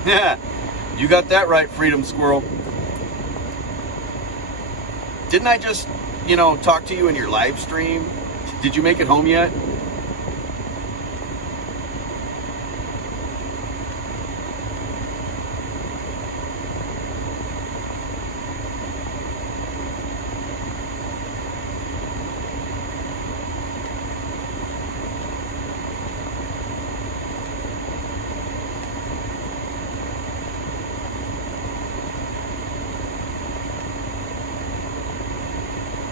Yeah, you got that right, Freedom Squirrel. Didn't I just, talk to you in your live stream? Did you make it home yet?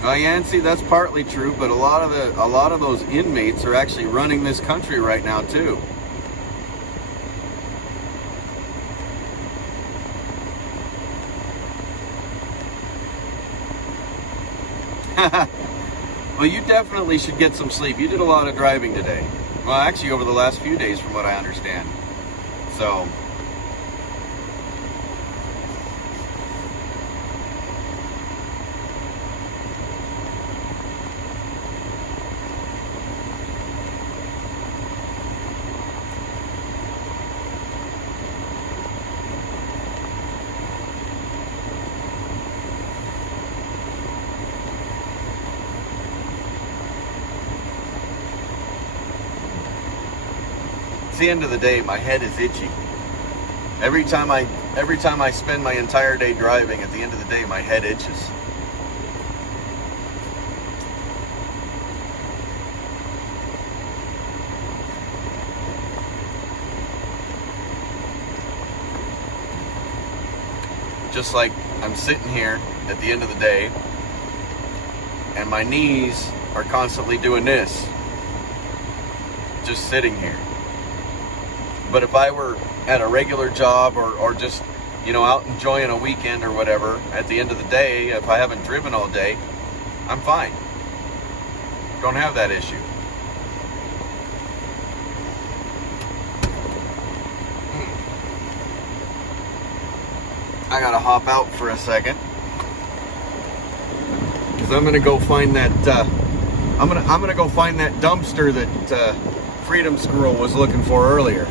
Well, Yancy, that's partly true, but a lot of those inmates are actually running this country right now too. Well, you definitely should get some sleep. You did a lot of driving today. Well, actually over the last few days from what I understand. So, at the end of the day, my head is itchy. Every time I spend my entire day driving, at the end of the day, my head itches. Just like I'm sitting here at the end of the day, and my knees are constantly doing this, just sitting here. But if I were at a regular job or just, you know, out enjoying a weekend or whatever, at the end of the day, if I haven't driven all day, I'm fine. Don't have that issue. I gotta hop out for a second, because I'm gonna go find that. I'm gonna go find that dumpster that Freedom Squirrel was looking for earlier.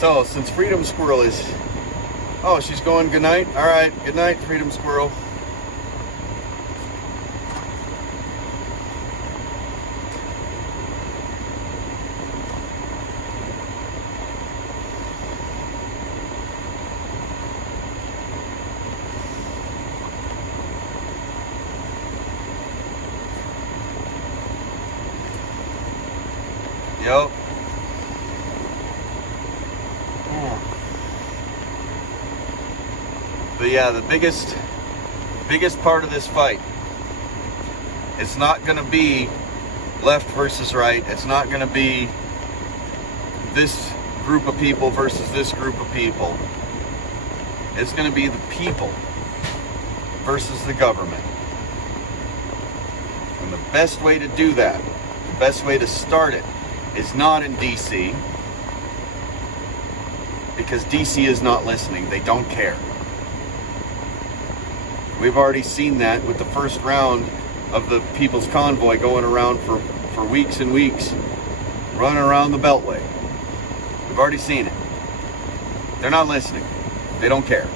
So, since Freedom Squirrel is... Oh, she's going good night? Alright, good night, Freedom Squirrel. Yep. But yeah, the biggest part of this fight, it's not going to be left versus right. It's not going to be this group of people versus this group of people. It's going to be the people versus the government. And the best way to do that, the best way to start it, is not in DC, because DC is not listening. They don't care. We've already seen that with the first round of the People's Convoy going around for weeks and weeks, running around the Beltway. We've already seen it. They're not listening. They don't care.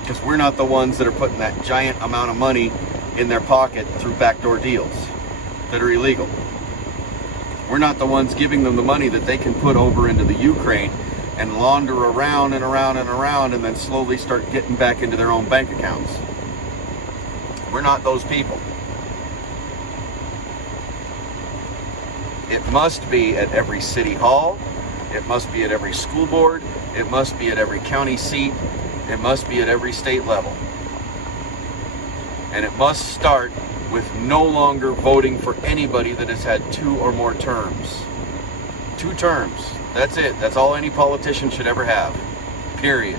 Because we're not the ones that are putting that giant amount of money in their pocket through backdoor deals that are illegal. We're not the ones giving them the money that they can put over into the Ukraine and launder around and around and around and then slowly start getting back into their own bank accounts. We're not those people. It must be at every city hall. It must be at every school board. It must be at every county seat. It must be at every state level. And it must start with no longer voting for anybody that has had 2 or more terms. 2 terms. That's it. That's all any politician should ever have. Period.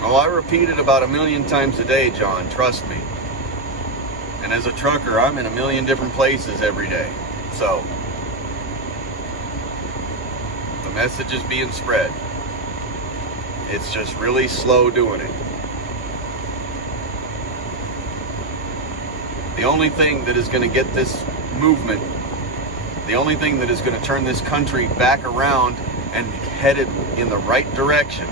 Oh, I repeat it about 1,000,000 times a day, John. Trust me. And as a trucker, I'm in 1,000,000 different places every day. So, the message is being spread. It's just really slow doing it. The only thing that is going to get this movement, the only thing that is going to turn this country back around and headed in the right direction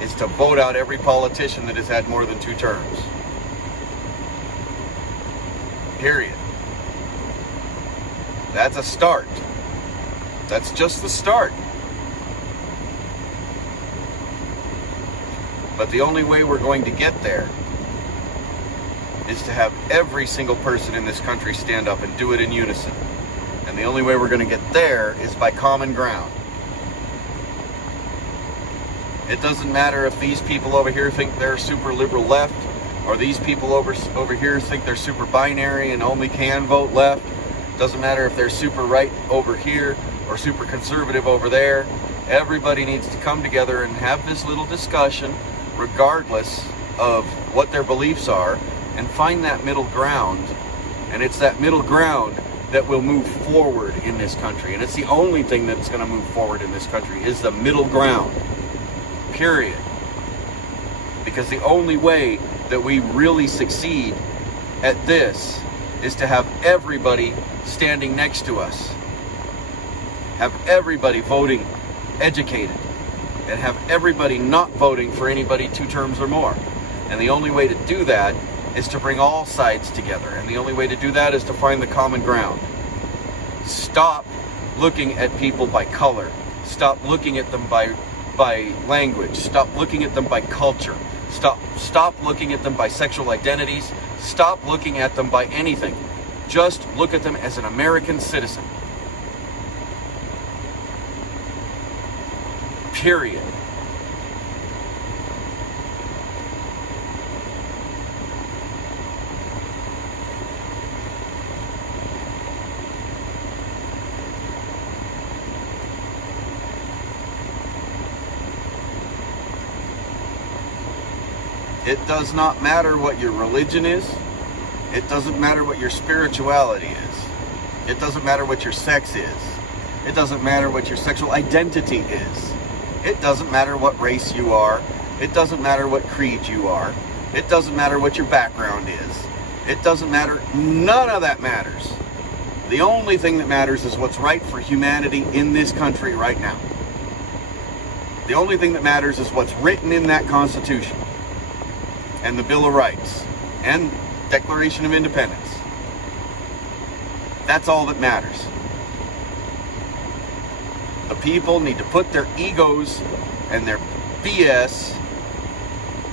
is to vote out every politician that has had more than 2 terms. Period. That's a start. That's just the start. But the only way we're going to get there is to have every single person in this country stand up and do it in unison. And the only way we're going to get there is by common ground. It doesn't matter if these people over here think they're super liberal left, or these people over here think they're super binary and only can vote left. It doesn't matter if they're super right over here or super conservative over there. Everybody needs to come together and have this little discussion, regardless of what their beliefs are, and find that middle ground. And it's that middle ground that will move forward in this country. And it's the only thing that's going to move forward in this country is the middle ground. Period. Because the only way that we really succeed at this is to have everybody standing next to us. Have everybody voting educated. And have everybody not voting for anybody 2 terms or more. And the only way to do that is to bring all sides together. And the only way to do that is to find the common ground. Stop looking at people by color. Stop looking at them by language. Stop looking at them by culture. Stop looking at them by sexual identities. Stop looking at them by anything. Just look at them as an American citizen. Period. It does not matter what your religion is. It doesn't matter what your spirituality is. It doesn't matter what your sex is. It doesn't matter what your sexual identity is. It doesn't matter what race you are. It doesn't matter what creed you are. It doesn't matter what your background is. It doesn't matter. None of that matters. The only thing that matters is what's right for humanity in this country right now. The only thing that matters is what's written in that Constitution and the Bill of Rights and Declaration of Independence. That's all that matters. The people need to put their egos and their BS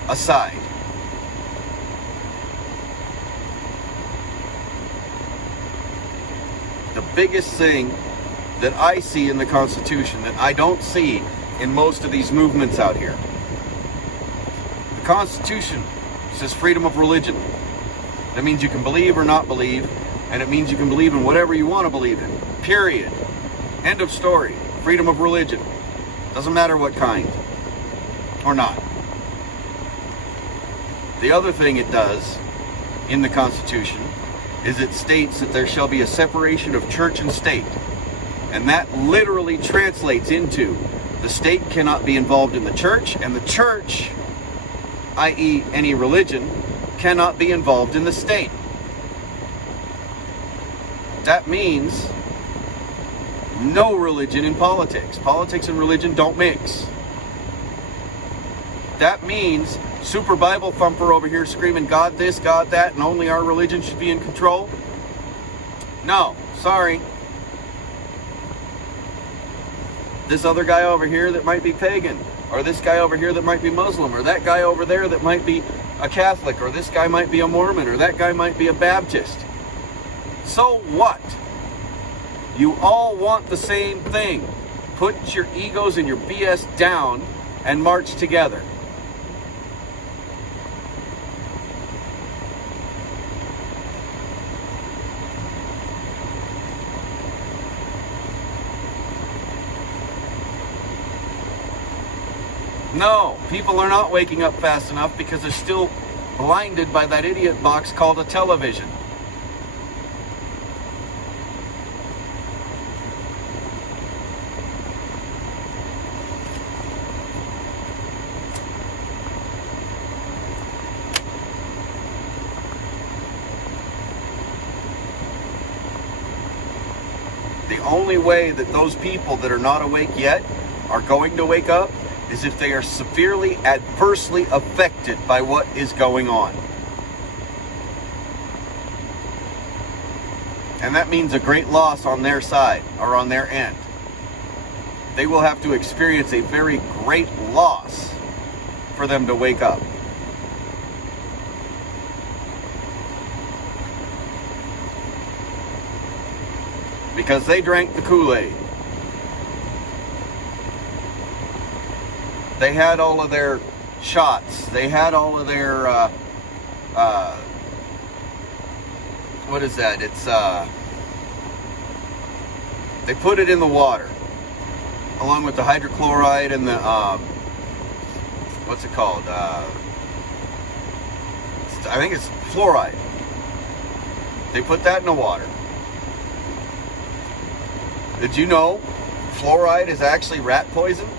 aside. The biggest thing that I see in the Constitution that I don't see in most of these movements out here. The Constitution says freedom of religion. That means you can believe or not believe, and it means you can believe in whatever you want to believe in. Period. End of story. Freedom of religion. Doesn't matter what kind or not. The other thing it does in the Constitution is it states that there shall be a separation of church and state. And that literally translates into the state cannot be involved in the church, and the church, i.e. any religion, cannot be involved in the state. That means no religion in politics. Politics and religion don't mix. that means Super Bible Thumper over here screaming God this, God that, and only our religion should be in control? No, sorry. This other guy over here that might be pagan, or this guy over here that might be Muslim, or that guy over there that might be a Catholic, or this guy might be a Mormon, or that guy might be a Baptist. So what? You all want the same thing. Put your egos and your BS down and march together. No, people are not waking up fast enough because they're still blinded by that idiot box called a television. The only way that those people that are not awake yet are going to wake up is if they are severely adversely affected by what is going on. And that means a great loss on their side, or on their end. They will have to experience a very great loss for them to wake up. Because they drank the Kool-Aid. They had all of their shots. They had all of their, what is that? It's, they put it in the water. Along with the hydrochloride and the, what's it called? I think it's fluoride. They put that in the water. Did you know fluoride is actually rat poison?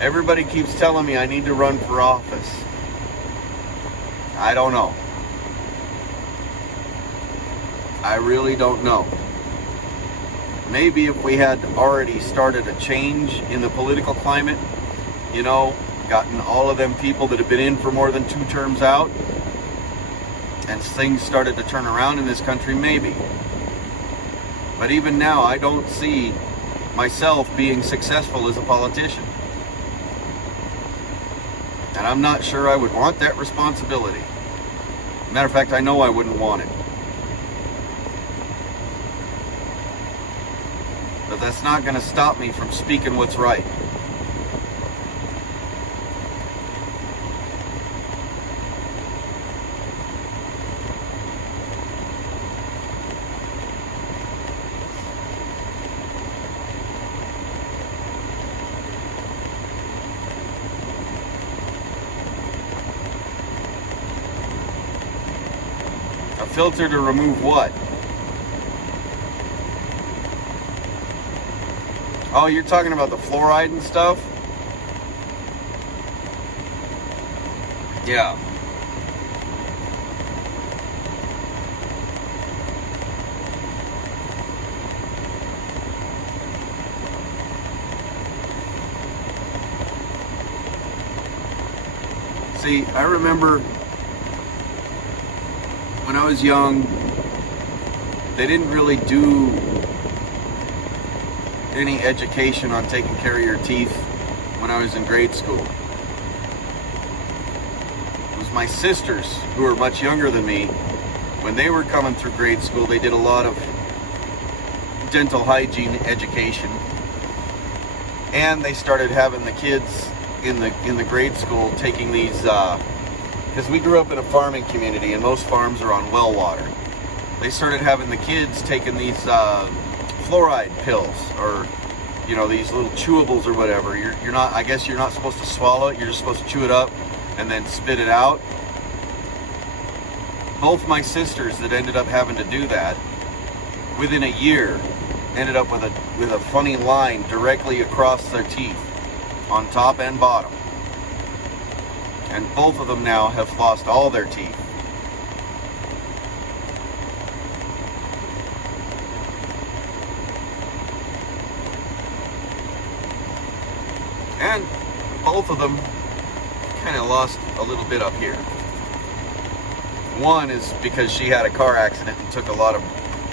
Everybody keeps telling me I need to run for office. I don't know. I really don't know. Maybe if we had already started a change in the political climate, you know, gotten all of them people that have been in for more than 2 terms out, and things started to turn around in this country, maybe. But even now, I don't see myself being successful as a politician. And I'm not sure I would want that responsibility. Matter of fact, I know I wouldn't want it. But that's not going to stop me from speaking what's right. A filter to remove what? Oh, you're talking about the fluoride and stuff? Yeah. See, I remember when I was young, they didn't really do any education on taking care of your teeth when I was in grade school. It was my sisters, who were much younger than me. When they were coming through grade school, they did a lot of dental hygiene education, and they started having the kids in the grade school taking these, because we grew up in a farming community and most farms are on well water. They started having the kids taking these fluoride pills, or you know, these little chewables or whatever. You're not, I guess you're not supposed to swallow it, you're just supposed to chew it up and then spit it out. Both my sisters that ended up having to do that, within a year ended up with a funny line directly across their teeth, on top and bottom. And both of them now have lost all their teeth. And both of them kind of lost a little bit up here. One is because she had a car accident and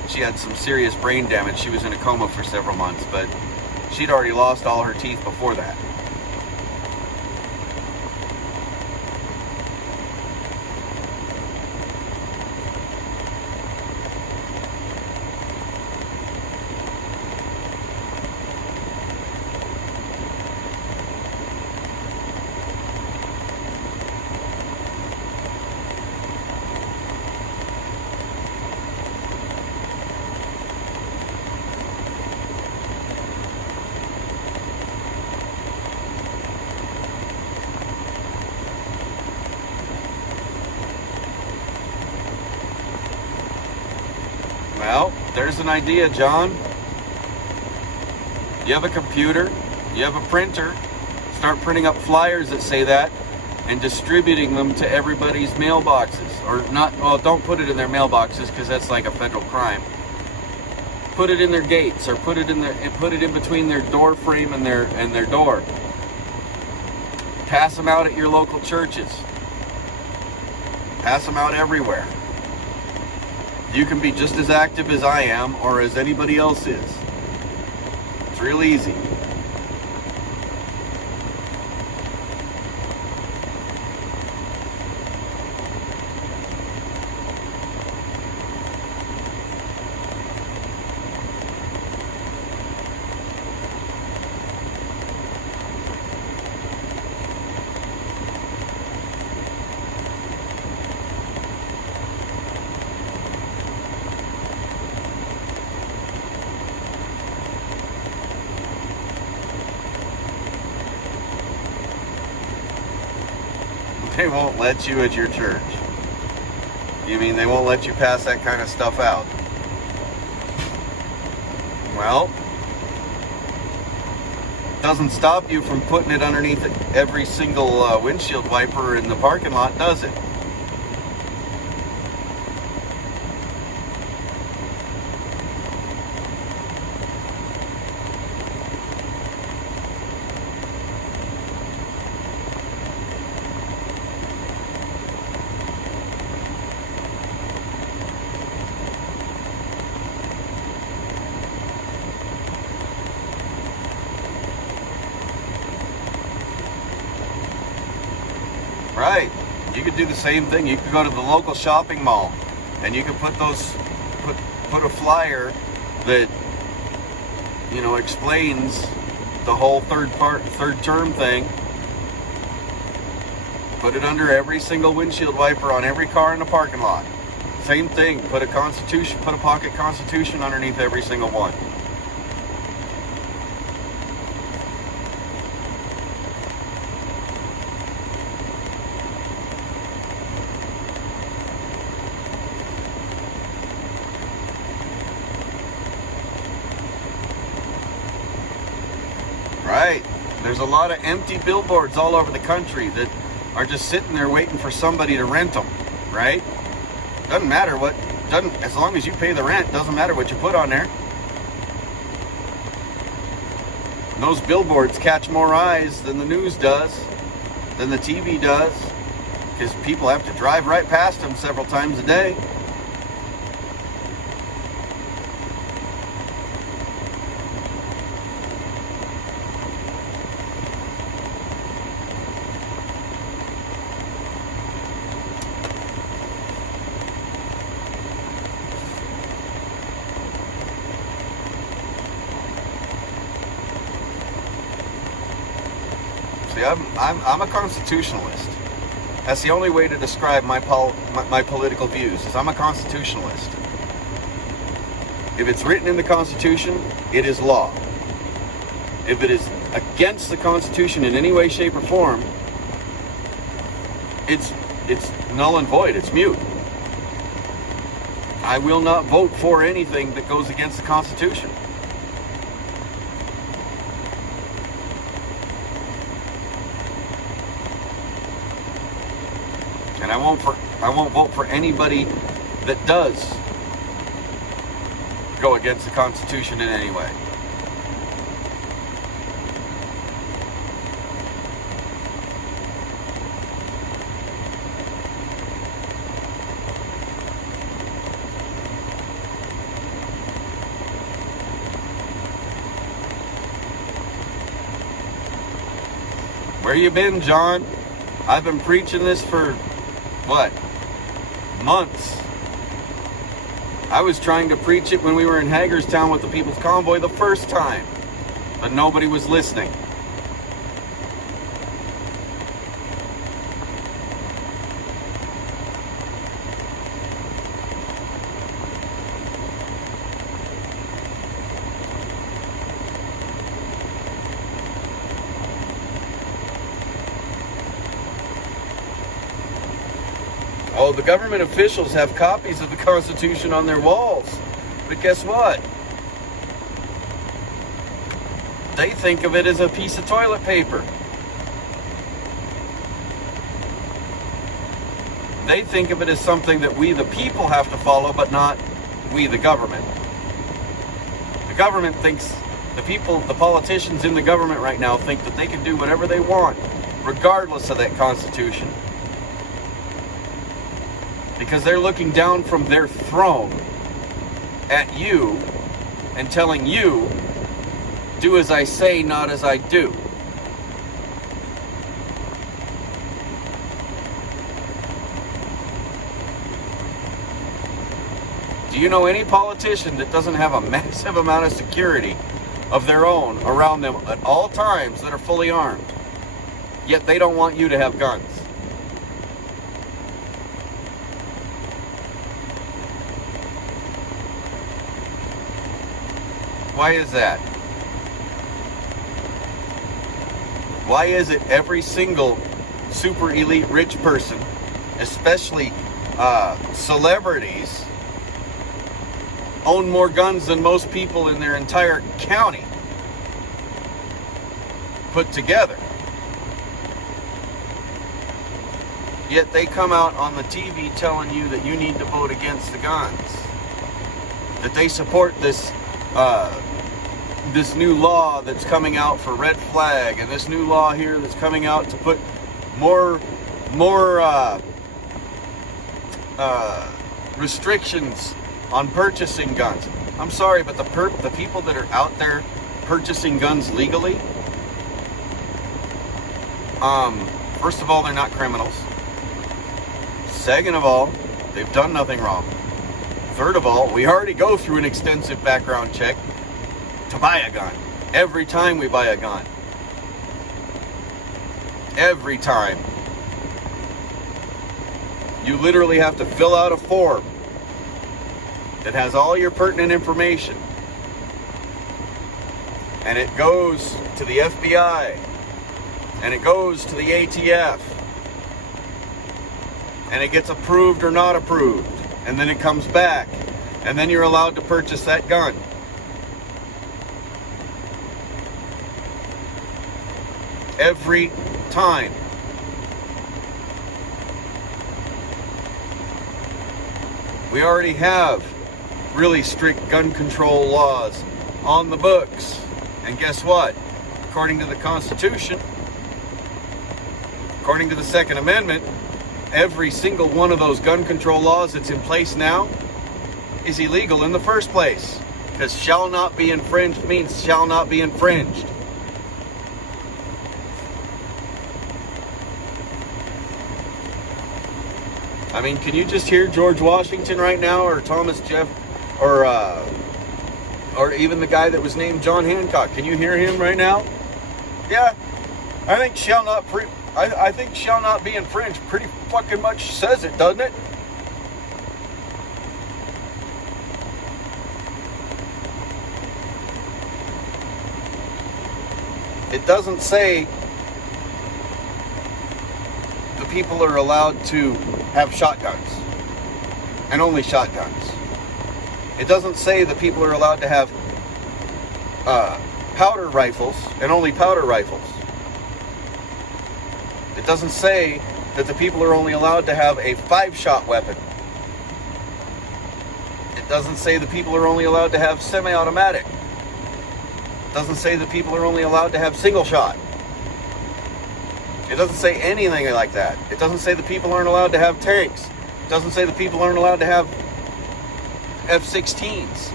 she had some serious brain damage. She was in a coma for several months, but she'd already lost all her teeth before that. Well, there's an idea, John. You have a computer, you have a printer, start printing up flyers that say that and distributing them to everybody's mailboxes. Or not, well, don't put it in their mailboxes because that's like a federal crime. Put it in their gates, or put it in between their door frame and their door. Pass them out at your local churches. Pass them out everywhere. You can be just as active as I am or as anybody else is. It's real easy. They won't let you at your church. You mean they won't let you pass that kind of stuff out? Well, doesn't stop you from putting it underneath every single windshield wiper in the parking lot, does it? Right. You could do the same thing. You could go to the local shopping mall and you could put a flyer that, you know, explains the whole third term thing. Put it under every single windshield wiper on every car in the parking lot. Same thing. Put a pocket Constitution underneath every single one. Right. There's a lot of empty billboards all over the country that are just sitting there waiting for somebody to rent them, right? Doesn't matter as long as you pay the rent, doesn't matter what you put on there. And those billboards catch more eyes than the news does, than the TV does, because people have to drive right past them several times a day. See, I'm a constitutionalist. That's the only way to describe my political views, is I'm a constitutionalist. If it's written in the Constitution, it is law. If it is against the Constitution in any way, shape, or form, it's null and void, it's mute. I will not vote for anything that goes against the Constitution. And I won't vote for anybody that does go against the Constitution in any way. Where you been, John? I've been preaching this for, what, months. I was trying to preach it when we were in Hagerstown with the People's Convoy the first time, but nobody was listening. Oh, the government officials have copies of the Constitution on their walls. But guess what? They think of it as a piece of toilet paper. They think of it as something that we, the people, have to follow, but not we, the government. The government thinks, the people, the politicians in the government right now think that they can do whatever they want, regardless of that Constitution. Because they're looking down from their throne at you and telling you, do as I say, not as I do. Do you know any politician that doesn't have a massive amount of security of their own around them at all times that are fully armed? Yet they don't want you to have guns. Why is that? Why is it every single super elite rich person, especially celebrities, own more guns than most people in their entire county put together? Yet they come out on the TV telling you that you need to vote against the guns. That they support this new law that's coming out for red flag, and this new law here that's coming out to put more restrictions on purchasing guns. I'm sorry, but the people that are out there purchasing guns legally, first of all, they're not criminals. Second of all, they've done nothing wrong. Third of all, we already go through an extensive background check to buy a gun. Every time we buy a gun. Every time. You literally have to fill out a form that has all your pertinent information. And it goes to the FBI. And it goes to the ATF. And it gets approved or not approved. And then it comes back. And then you're allowed to purchase that gun. Every time. We already have really strict gun control laws on the books. And guess what? According to the Constitution, according to the Second Amendment, every single one of those gun control laws that's in place now is illegal in the first place. Because shall not be infringed means shall not be infringed. I mean, can you just hear George Washington right now, or Thomas Jeff, or even the guy that was named John Hancock? Can you hear him right now? Yeah, I think shall not be infringed pretty fucking much says it, doesn't it? It doesn't say the people are allowed to have shotguns and only shotguns. It doesn't say the people are allowed to have powder rifles and only powder rifles. It doesn't say that the people are only allowed to have a 5-shot weapon. It doesn't say the people are only allowed to have semi-automatic. It doesn't say that people are only allowed to have single shot. It doesn't say anything like that. It doesn't say the people aren't allowed to have tanks. It doesn't say the people aren't allowed to have F-16s.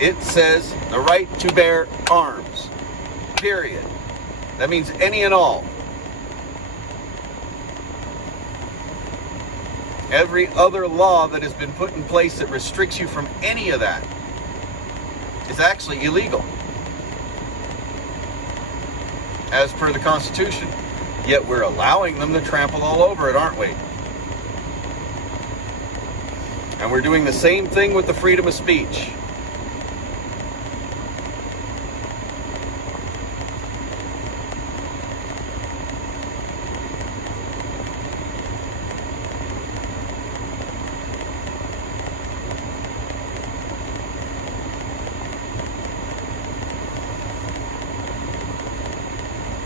It says the right to bear arms. Period. That means any and all. Every other law that has been put in place that restricts you from any of that is actually illegal, as per the Constitution. Yet we're allowing them to trample all over it, aren't we? And we're doing the same thing with the freedom of speech.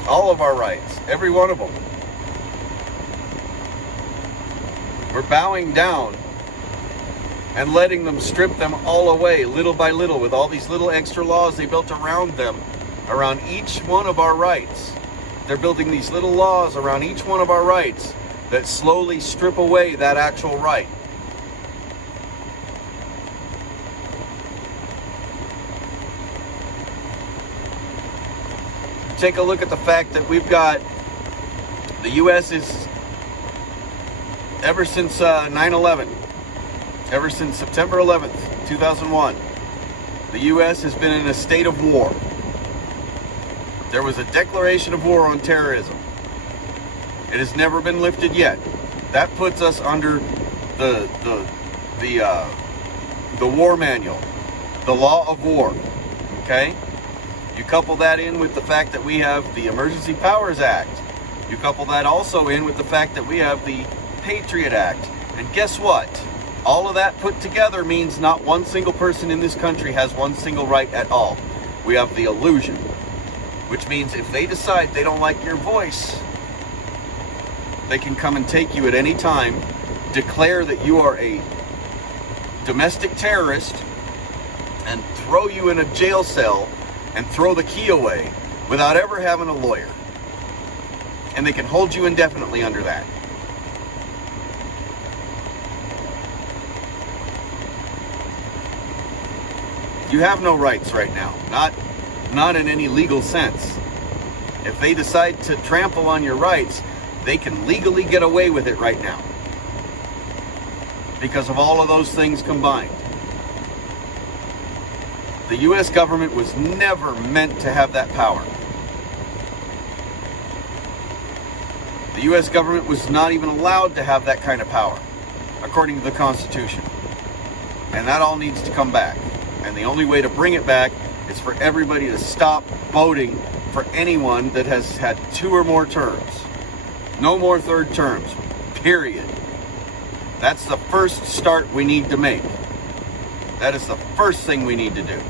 All of our rights, every one of them. We're bowing down and letting them strip them all away little by little with all these little extra laws they built around them, around each one of our rights. They're building these little laws around each one of our rights that slowly strip away that actual right. Take a look at the fact that we've got, the U.S. is, ever since 9/11, ever since September 11th, 2001, the U.S. has been in a state of war. There was a declaration of war on terrorism. It has never been lifted yet. That puts us under the war manual, the law of war, okay? You couple that in with the fact that we have the Emergency Powers Act. You couple that also in with the fact that we have the Patriot Act. And guess what? All of that put together means not one single person in this country has one single right at all. We have the illusion. Which means if they decide they don't like your voice, they can come and take you at any time, declare that you are a domestic terrorist, and throw you in a jail cell and throw the key away without ever having a lawyer. And they can hold you indefinitely under that. You have no rights right now, not in any legal sense. If they decide to trample on your rights, they can legally get away with it right now. Because of all of those things combined. The U.S. government was never meant to have that power. The U.S. government was not even allowed to have that kind of power, according to the Constitution. And that all needs to come back. And the only way to bring it back is for everybody to stop voting for anyone that has had 2 or more terms. No more third terms, period. That's the first start we need to make. That is the first thing we need to do.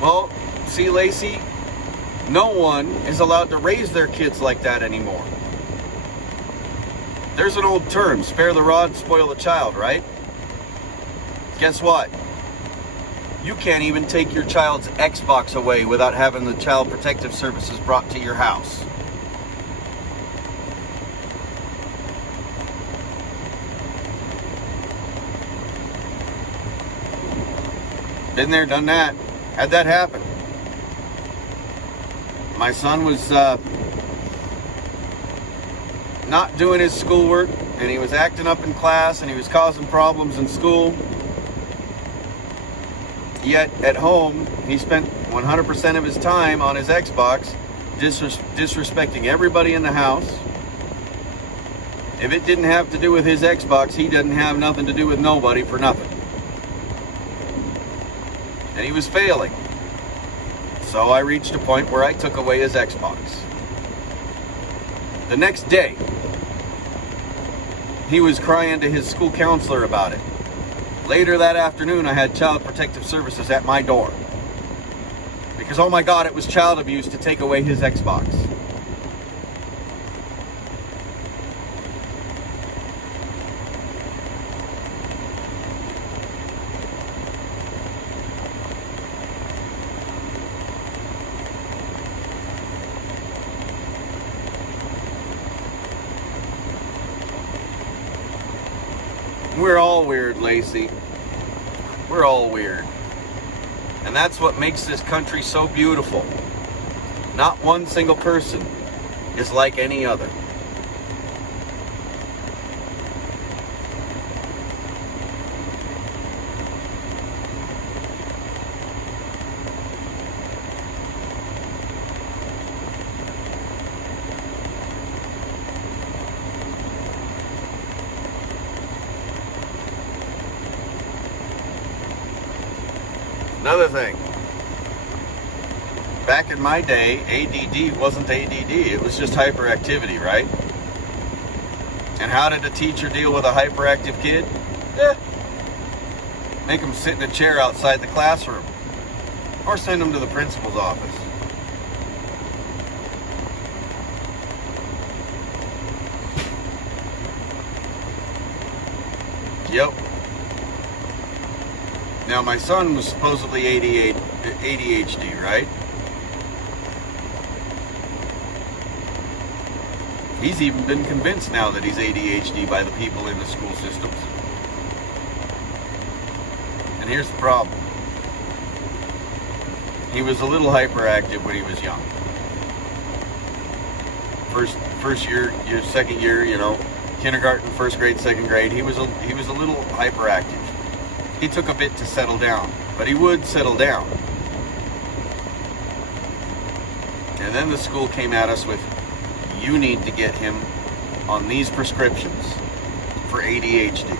Well, see, Lacey, no one is allowed to raise their kids like that anymore. There's an old term, spare the rod, spoil the child, right? Guess what? You can't even take your child's Xbox away without having the Child Protective Services brought to your house. Been there, done that. Had that happen. My son was not doing his schoolwork, and he was acting up in class, and he was causing problems in school. Yet at home, he spent 100% of his time on his Xbox, disrespecting everybody in the house. If it didn't have to do with his Xbox, he didn't have nothing to do with nobody for nothing. And he was failing. So I reached a point where I took away his Xbox. The next day, He was crying to his school counselor about it. Later that afternoon, I had Child Protective Services at my door. Because, oh my God, it was child abuse to take away his Xbox. We're all weird, Lacey. We're all weird. And that's what makes this country so beautiful. Not one single person is like any other. Another thing, back in my day, ADD wasn't ADD, it was just hyperactivity, right? And how did a teacher deal with a hyperactive kid? Make them sit in a chair outside the classroom, or send them to the principal's office. Yep. Now, my son was supposedly ADHD, right? He's even been convinced now that he's ADHD by the people in the school systems. And here's the problem. He was a little hyperactive when he was young. First year, second year, kindergarten, first grade, second grade, he was a little hyperactive. He took a bit to settle down, but he would settle down. And then the school came at us with, you need to get him on these prescriptions for ADHD.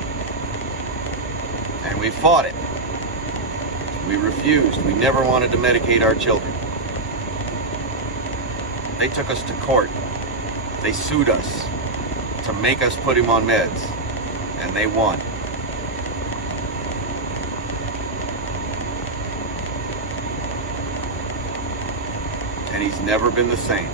And we fought it. We refused. We never wanted to medicate our children. They took us to court. They sued us to make us put him on meds. And they won. And he's never been the same.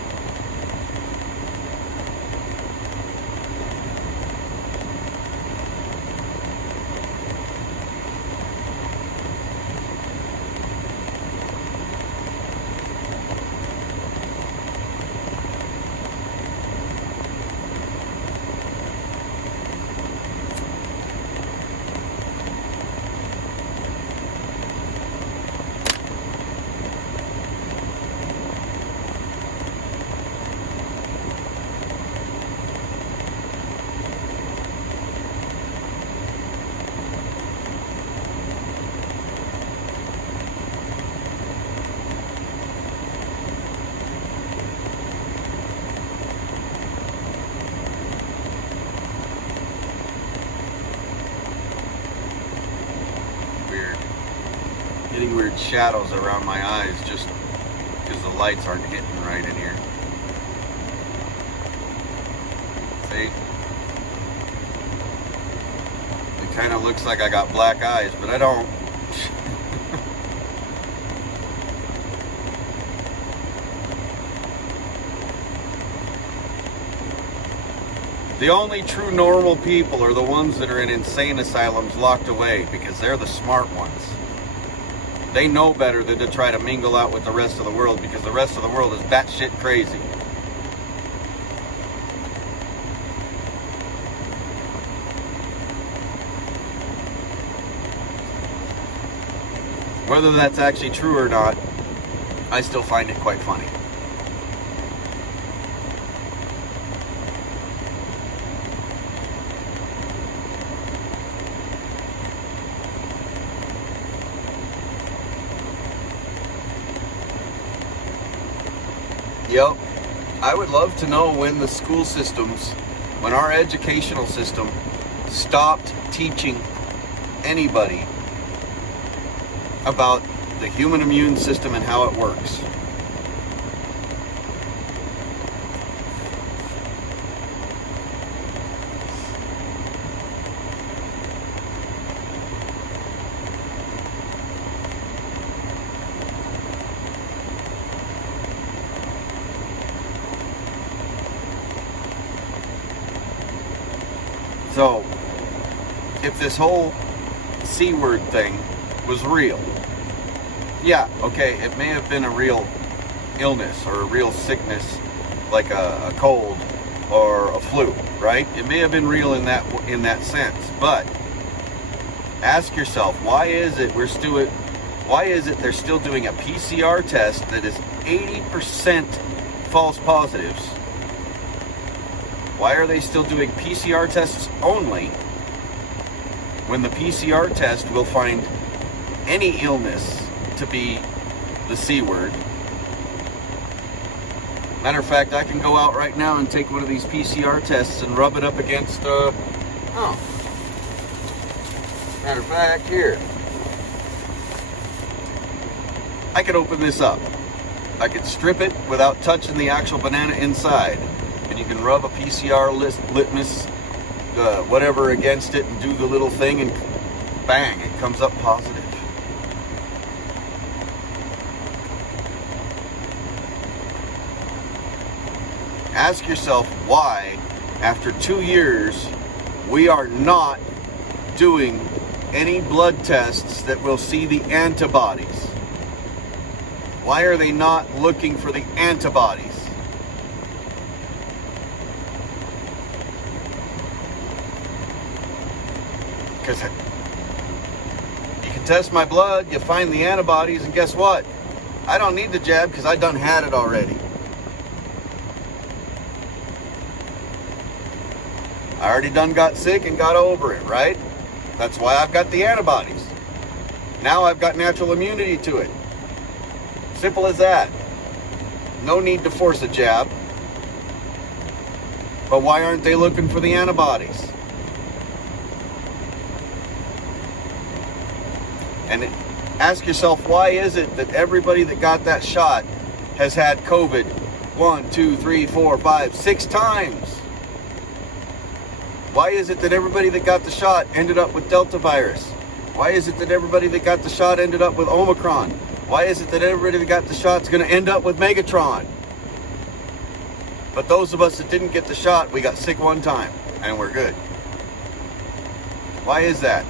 Getting weird shadows around my eyes just because the lights aren't hitting right in here. See? It kind of looks like I got black eyes, but I don't. The only true normal people are the ones that are in insane asylums locked away, because they're the smart ones. They know better than to try to mingle out with the rest of the world, because the rest of the world is batshit crazy. Whether that's actually true or not, I still find it quite funny. Yep. I would love to know when the school systems, when our educational system stopped teaching anybody about the human immune system and how it works. So, if this whole C word thing was real, yeah, okay, it may have been a real illness or a real sickness, like a cold or a flu, right? It may have been real in that sense, but ask yourself, why is it they're still doing a PCR test that is 80% false positives? Why are they still doing PCR tests only when the PCR test will find any illness to be the C word? Matter of fact, I can go out right now and take one of these PCR tests and rub it up against, matter of fact, here. I could open this up. I could strip it without touching the actual banana inside. And you can rub a PCR litmus, whatever against it and do the little thing and bang, it comes up positive. Ask yourself why, after 2 years, we are not doing any blood tests that will see the antibodies. Why are they not looking for the antibodies? Because you can test my blood, you find the antibodies, and guess what? I don't need the jab because I done had it already. I already done got sick and got over it, right? That's why I've got the antibodies. Now I've got natural immunity to it. Simple as that. No need to force a jab. But why aren't they looking for the antibodies? And ask yourself, why is it that everybody that got that shot has had COVID 1, 2, 3, 4, 5, 6 times? Why is it that everybody that got the shot ended up with Delta virus? Why is it that everybody that got the shot ended up with Omicron? Why is it that everybody that got the shot is going to end up with Megatron? But those of us that didn't get the shot, we got sick one time and we're good. Why is that?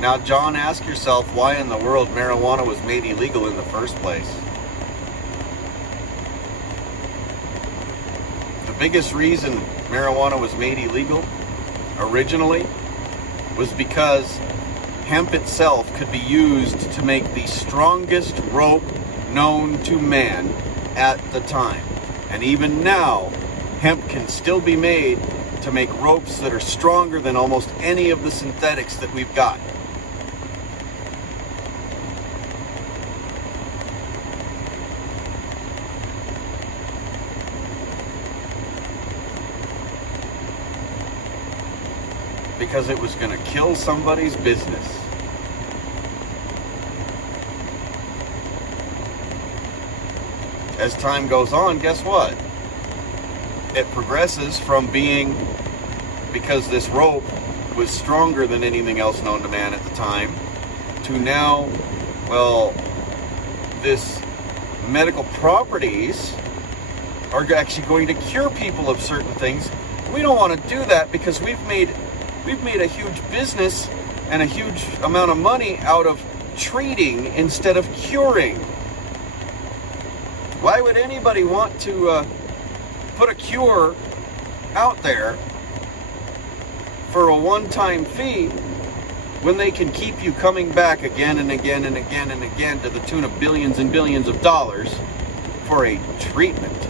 Now, John, ask yourself why in the world marijuana was made illegal in the first place. The biggest reason marijuana was made illegal originally was because hemp itself could be used to make the strongest rope known to man at the time. And even now, hemp can still be made to make ropes that are stronger than almost any of the synthetics that we've got. Because it was going to kill somebody's business. As time goes on, guess what? It progresses from being, because this rope was stronger than anything else known to man at the time, to now, well, this medical properties are actually going to cure people of certain things. We don't want to do that because we've made a huge business and a huge amount of money out of treating instead of curing. Why would anybody want to put a cure out there for a one-time fee when they can keep you coming back again and again and again and again to the tune of billions and billions of dollars for a treatment?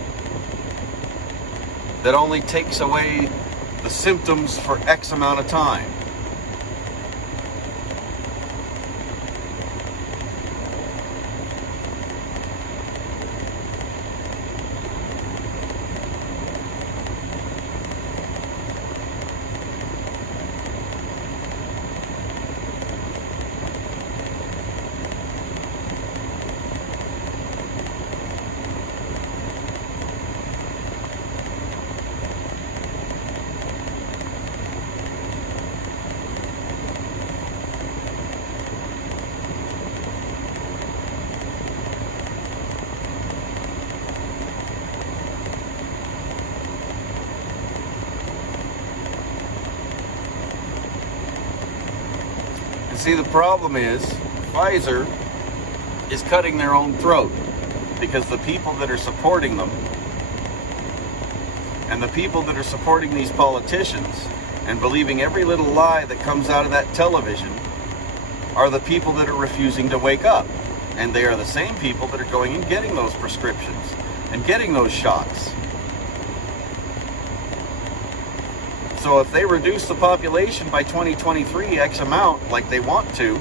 that only takes away the symptoms for X amount of time. See, the problem is Pfizer is cutting their own throat because the people that are supporting them and the people that are supporting these politicians and believing every little lie that comes out of that television are the people that are refusing to wake up. And they are the same people that are going and getting those prescriptions and getting those shots. So if they reduce the population by 2023 X amount, like they want to,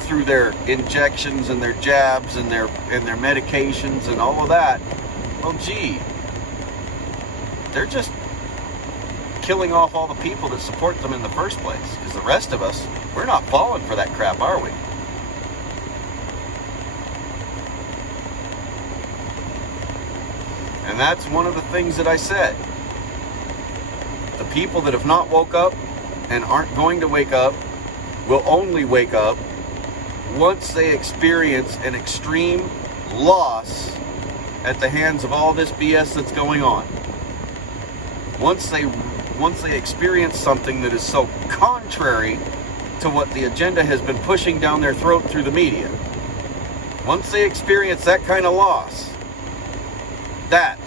through their injections and their jabs and their medications and all of that, well, gee, they're just killing off all the people that support them in the first place. Because the rest of us, we're not falling for that crap, are we? And that's one of the things that I said. The people that have not woke up and aren't going to wake up will only wake up once they experience an extreme loss at the hands of all this BS that's going on. Once they experience something that is so contrary to what the agenda has been pushing down their throat through the media. Once they experience that kind of loss, that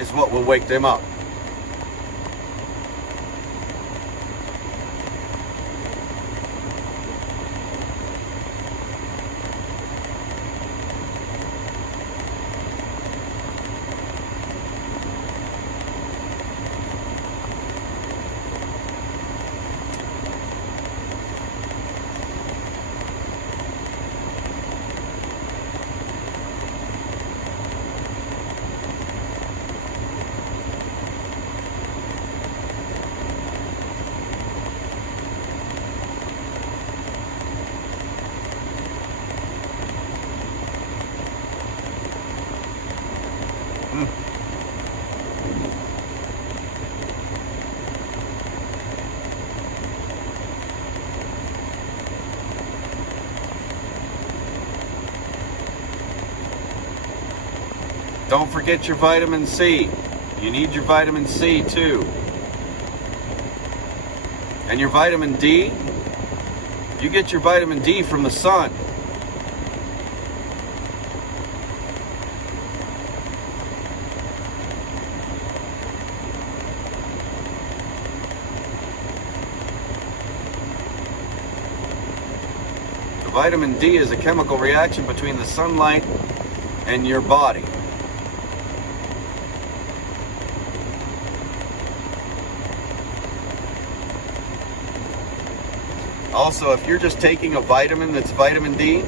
is what will wake them up. Don't forget your vitamin C. You need your vitamin C too. And your vitamin D, you get your vitamin D from the sun. The vitamin D is a chemical reaction between the sunlight and your body. Also, if you're just taking a vitamin that's vitamin D,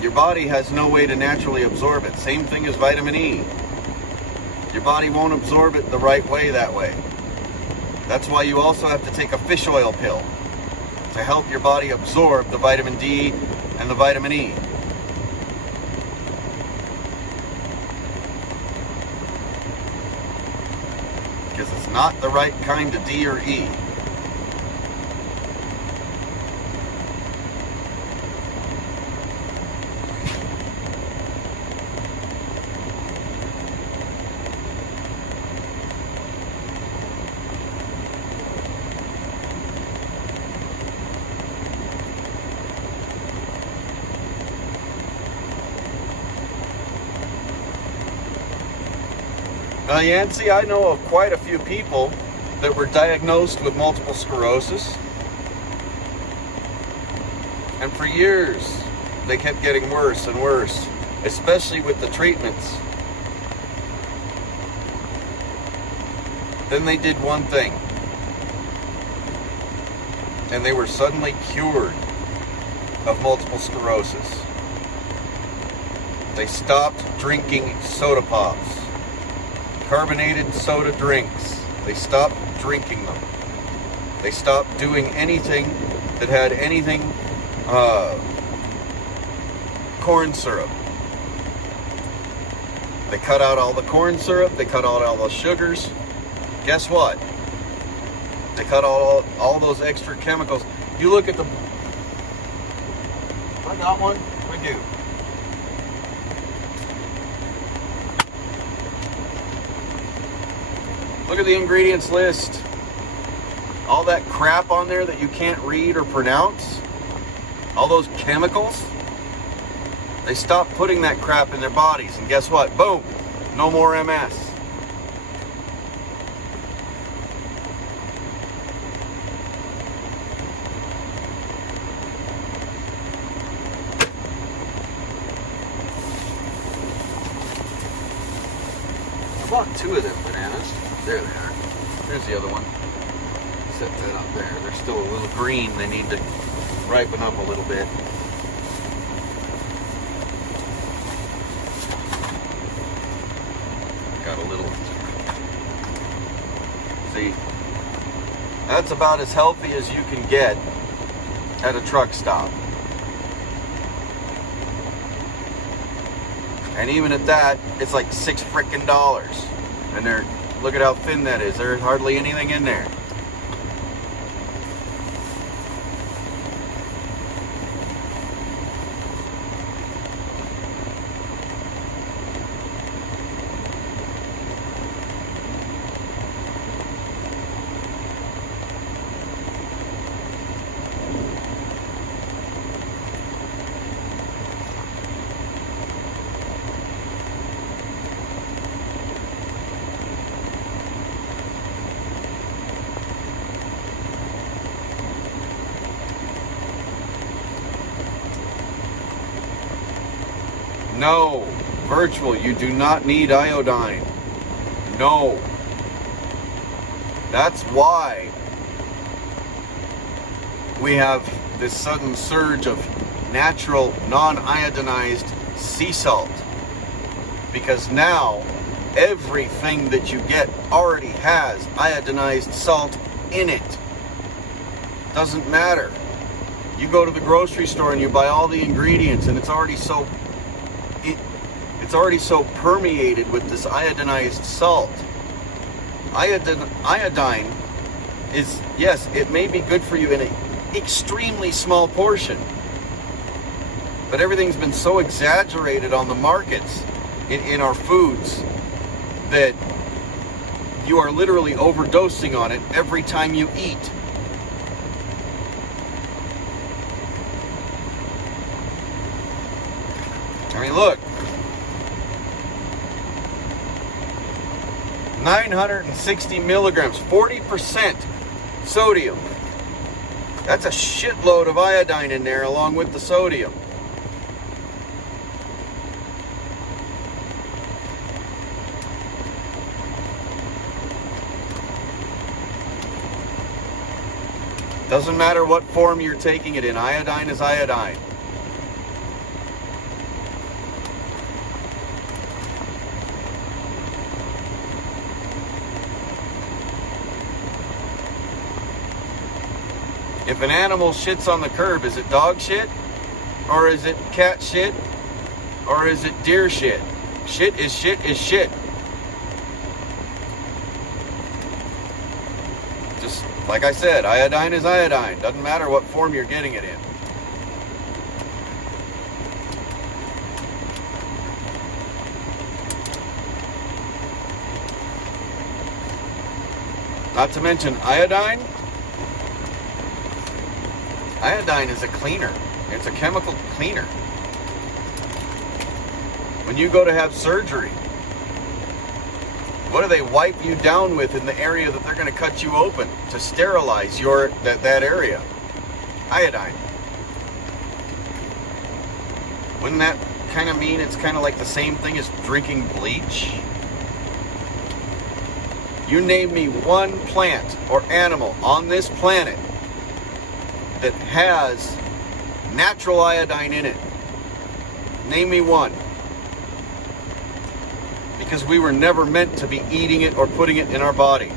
your body has no way to naturally absorb it. Same thing as vitamin E. Your body won't absorb it the right way that way. That's why you also have to take a fish oil pill to help your body absorb the vitamin D and the vitamin E. Because it's not the right kind of D or E. Now, Yancy, I know of quite a few people that were diagnosed with multiple sclerosis. And for years, they kept getting worse and worse, especially with the treatments. Then they did one thing. And they were suddenly cured of multiple sclerosis. They stopped drinking soda pops, carbonated soda drinks. They stopped drinking them. They stopped doing anything that had anything corn syrup. They cut out all the corn syrup. They cut out all the sugars. Guess what? They cut out all those extra chemicals. You look at the... I got one? I do. Look at the ingredients list. All that crap on there that you can't read or pronounce. All those chemicals. They stopped putting that crap in their bodies. And guess what? Boom. No more MS. I bought 2 of them bananas. There they are. There's the other one. Set that up there. They're still a little green. They need to ripen up a little bit. Got a little... See? That's about as healthy as you can get at a truck stop. And even at that, it's like $6 frickin' dollars. And they're, look at how thin that is. There's hardly anything in there. No, virtual, you do not need iodine. No. That's why we have this sudden surge of natural, non-iodinized sea salt. Because now, everything that you get already has iodinized salt in it. Doesn't matter. You go to the grocery store and you buy all the ingredients and it's already so permeated with this iodinized salt. Iodine is, yes, it may be good for you in an extremely small portion, but everything's been so exaggerated on the markets in our foods that you are literally overdosing on it every time you eat. I mean, look. 960 milligrams, 40% sodium. That's a shitload of iodine in there along with the sodium. Doesn't matter what form you're taking it in, iodine is iodine. If an animal shits on the curb, is it dog shit? Or is it cat shit? Or is it deer shit? Shit is shit is shit. Just like I said, iodine is iodine. Doesn't matter what form you're getting it in. Not to mention iodine. Iodine is a cleaner. It's a chemical cleaner. When you go to have surgery, what do they wipe you down with in the area that they're going to cut you open to sterilize that area? Iodine. Wouldn't that kind of mean it's kind of like the same thing as drinking bleach? You name me one plant or animal on this planet that has natural iodine in it. Name me one. Because we were never meant to be eating it or putting it in our body.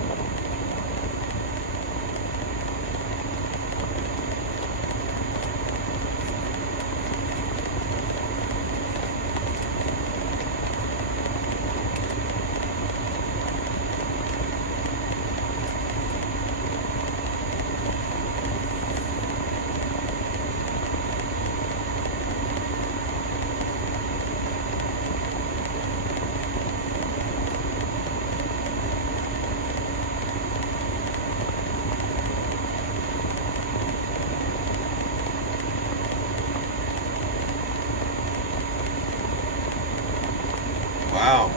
Wow.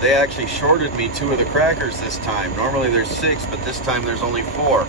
They actually shorted me 2 of the crackers this time. Normally there's 6, but this time there's only 4.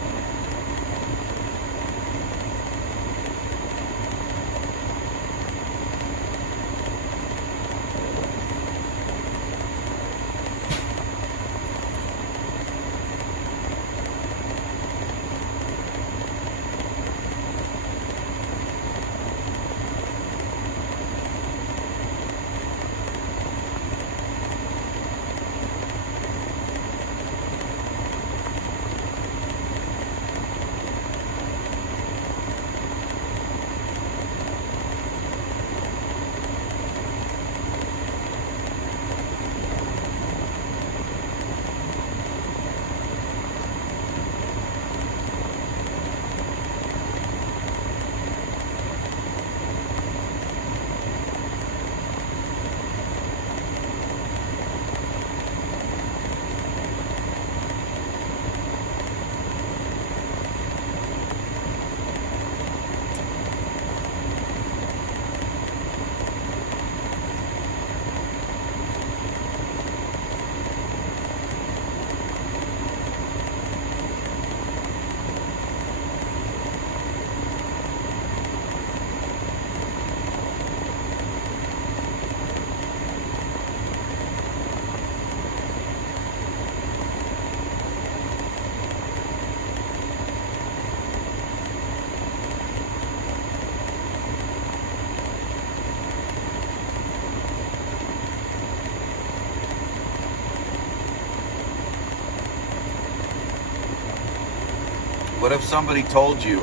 What if somebody told you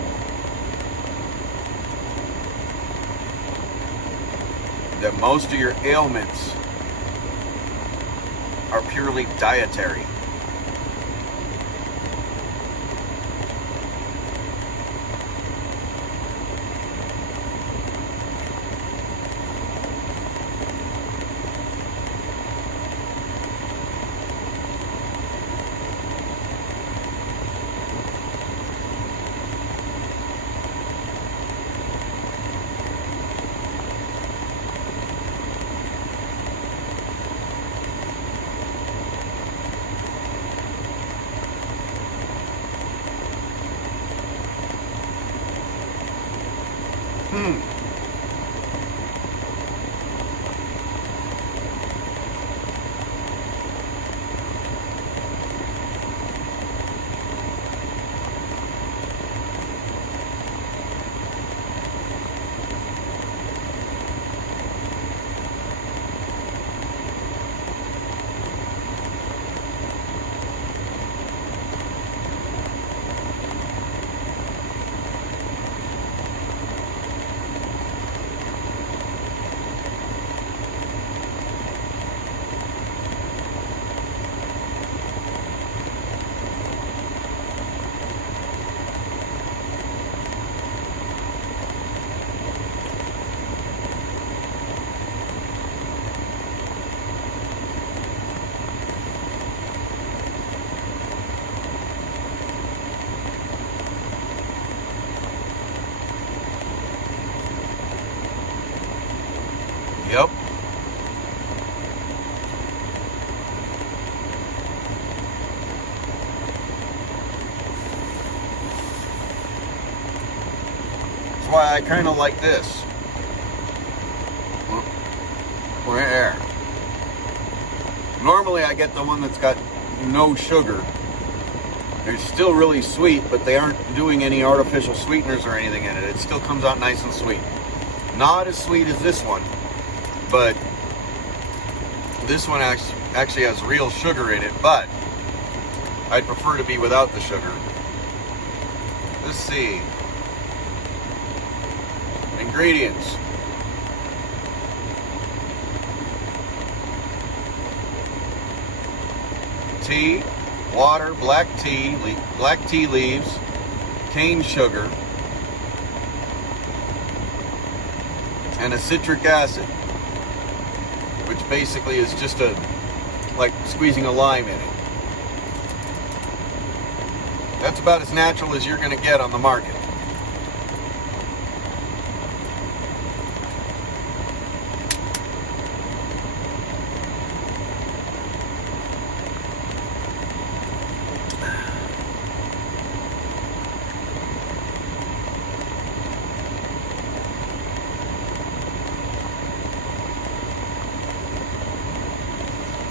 that most of your ailments are purely dietary? Yep. That's why I kind of like this. Right there. Normally I get the one that's got no sugar. They're still really sweet, but they aren't doing any artificial sweeteners or anything in it. It still comes out nice and sweet. Not as sweet as this one, but this one actually has real sugar in it, but I'd prefer to be without the sugar. Let's see. Ingredients. Tea, water, black tea leaves, cane sugar, and a citric acid, which basically is just like squeezing a lime in it. That's about as natural as you're going to get on the market.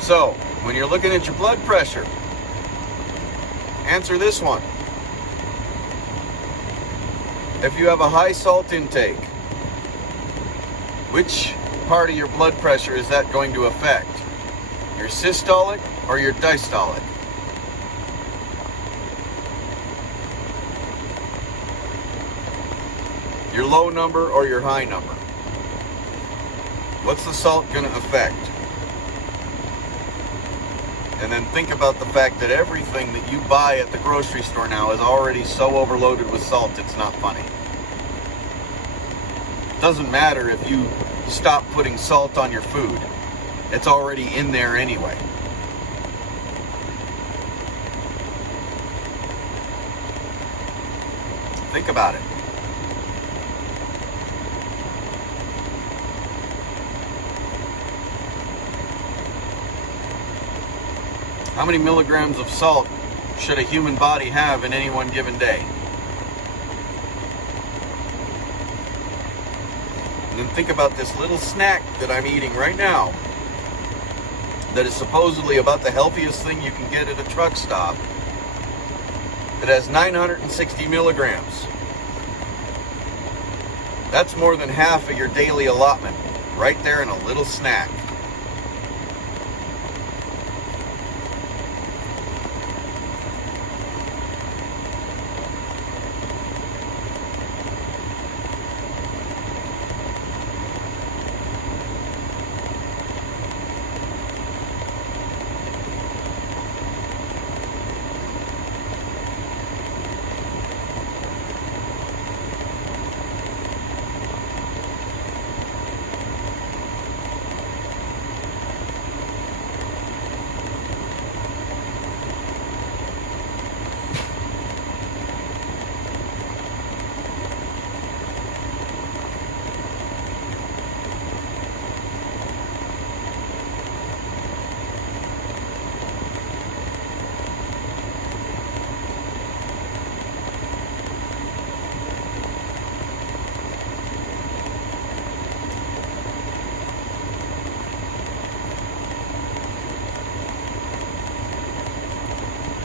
So, when you're looking at your blood pressure, answer this one. If you have a high salt intake, which part of your blood pressure is that going to affect? Your systolic or your diastolic? Your low number or your high number? What's the salt going to affect? And then think about the fact that everything that you buy at the grocery store now is already so overloaded with salt, it's not funny. It doesn't matter if you stop putting salt on your food. It's already in there anyway. Think about it. How many milligrams of salt should a human body have in any one given day? And then think about this little snack that I'm eating right now that is supposedly about the healthiest thing you can get at a truck stop. It has 960 milligrams. That's more than half of your daily allotment right there in a little snack.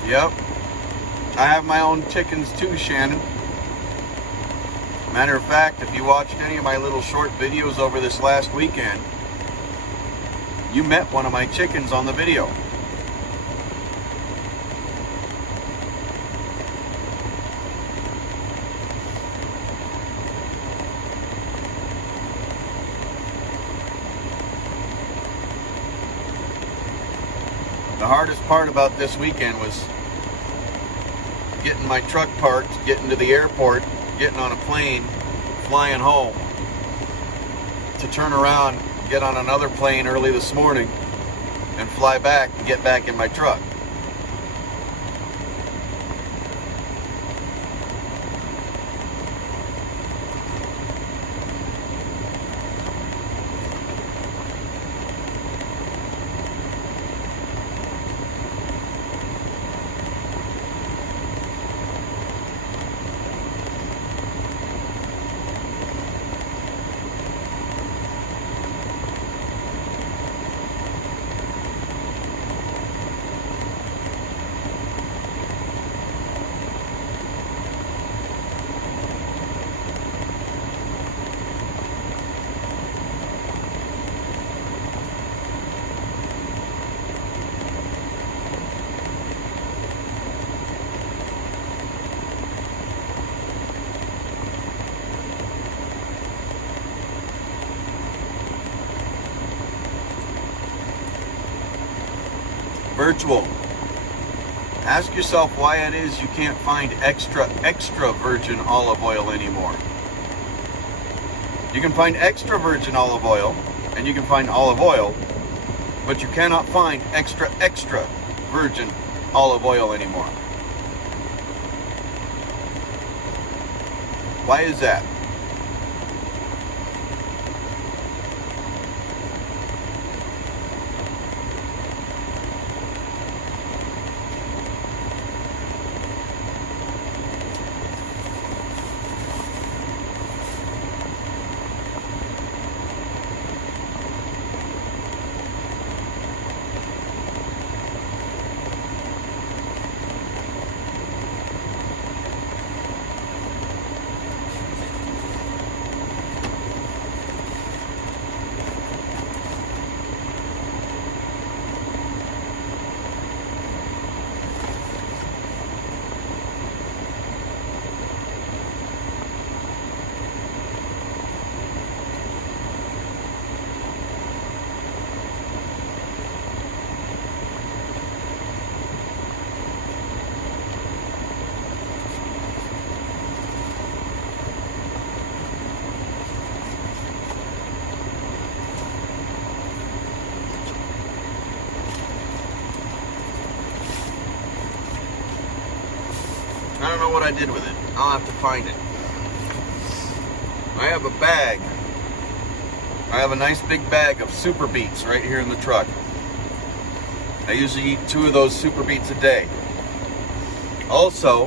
Yep. I have my own chickens too, Shannon. Matter of fact, if you watched any of my little short videos over this last weekend, you met one of my chickens on the video. The hardest part about this weekend was getting my truck parked, getting to the airport, getting on a plane, flying home, to turn around, get on another plane early this morning, and fly back and get back in my truck. virtual. Ask yourself why it is you can't find extra virgin olive oil anymore. You can find extra virgin olive oil, and you can find olive oil, but you cannot find extra virgin olive oil anymore. Why is that? I don't know what I did with it. I'll have to find it. I have a bag. I have a nice big bag of Super Beets right here in the truck. I usually eat 2 of those Super Beets a day. Also,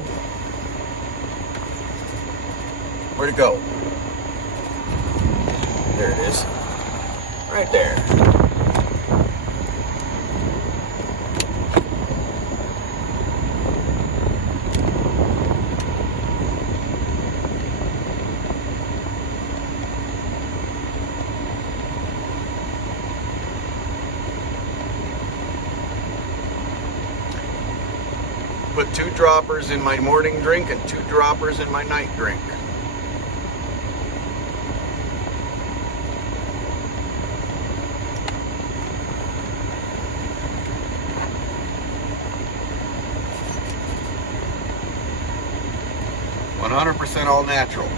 where'd it go? There it is. Right there. Put 2 droppers in my morning drink and 2 droppers in my night drink. %, all natural.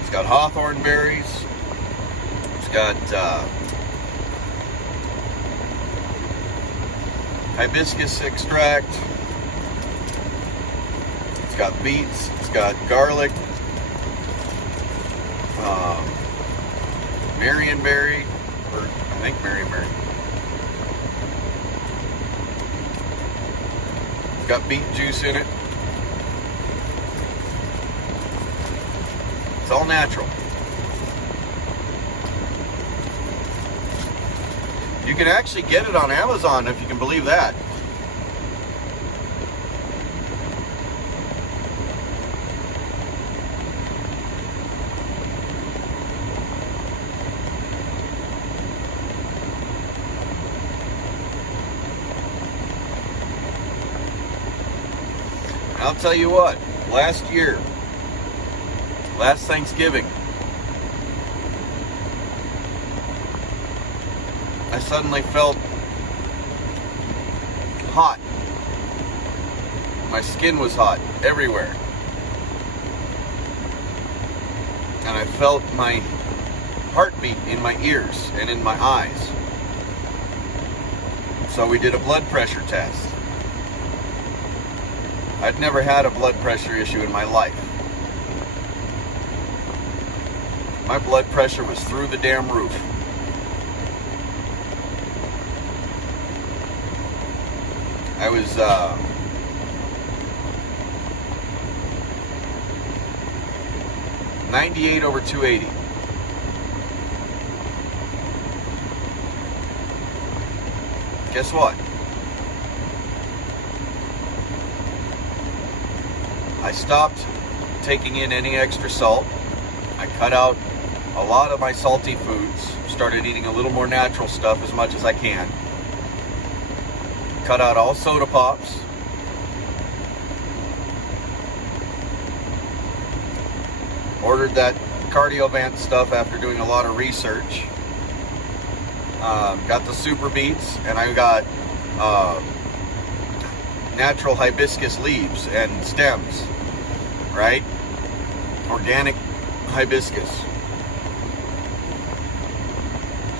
It's got hawthorn berries. It's got hibiscus extract. It's got beets. It's got garlic. Marionberry, or I think marionberry. It's got beet juice in it. It's all natural. You can actually get it on Amazon, if you can believe that. I'll tell you what, last Thanksgiving, I suddenly felt hot. My skin was hot everywhere. And I felt my heartbeat in my ears and in my eyes. So we did a blood pressure test. I'd never had a blood pressure issue in my life. My blood pressure was through the damn roof. I was 98/280. Guess what? I stopped taking in any extra salt. I cut out a lot of my salty foods. Started eating a little more natural stuff as much as I can. Cut out all soda pops. Ordered that cardiovant stuff after doing a lot of research. Got the super beets, and I got natural hibiscus leaves and stems, right? Organic hibiscus.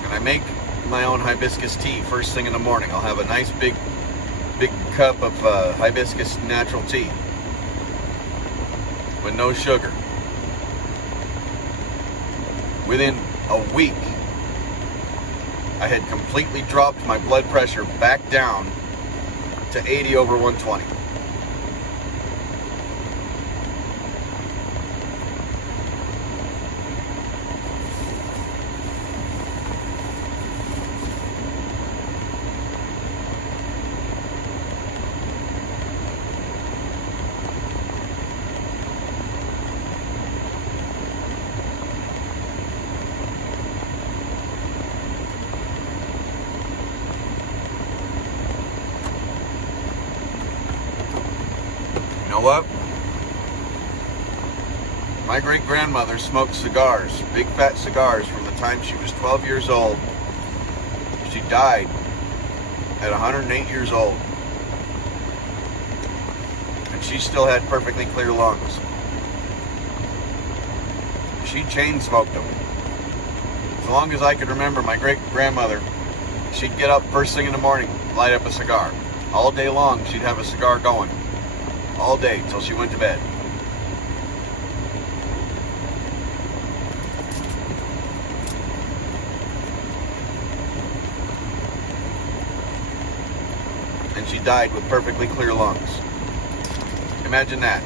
And I make my own hibiscus tea first thing in the morning. I'll have a nice big cup of hibiscus natural tea with no sugar. Within a week, I had completely dropped my blood pressure back down to 80 over 120. You know what? My great-grandmother smoked cigars, big fat cigars, from the time she was 12 years old. She died at 108 years old. And she still had perfectly clear lungs. She chain smoked them. As long as I could remember, my great-grandmother, she'd get up first thing in the morning, light up a cigar. All day long, she'd have a cigar going. All day till she went to bed. And she died with perfectly clear lungs. Imagine that.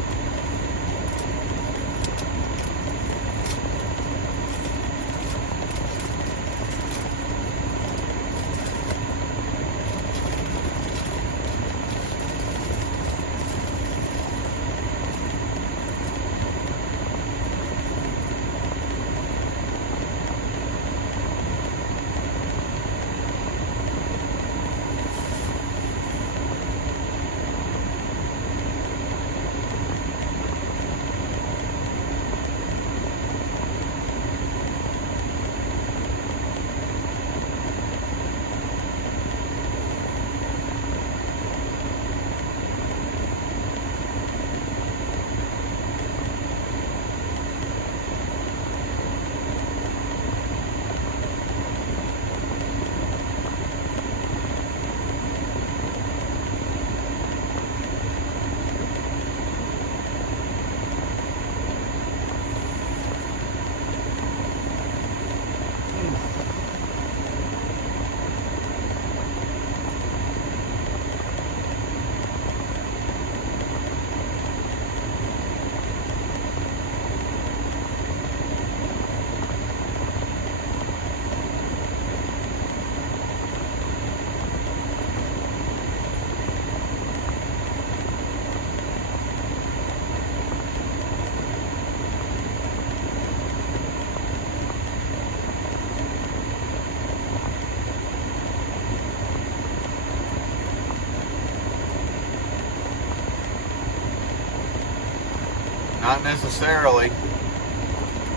Not necessarily.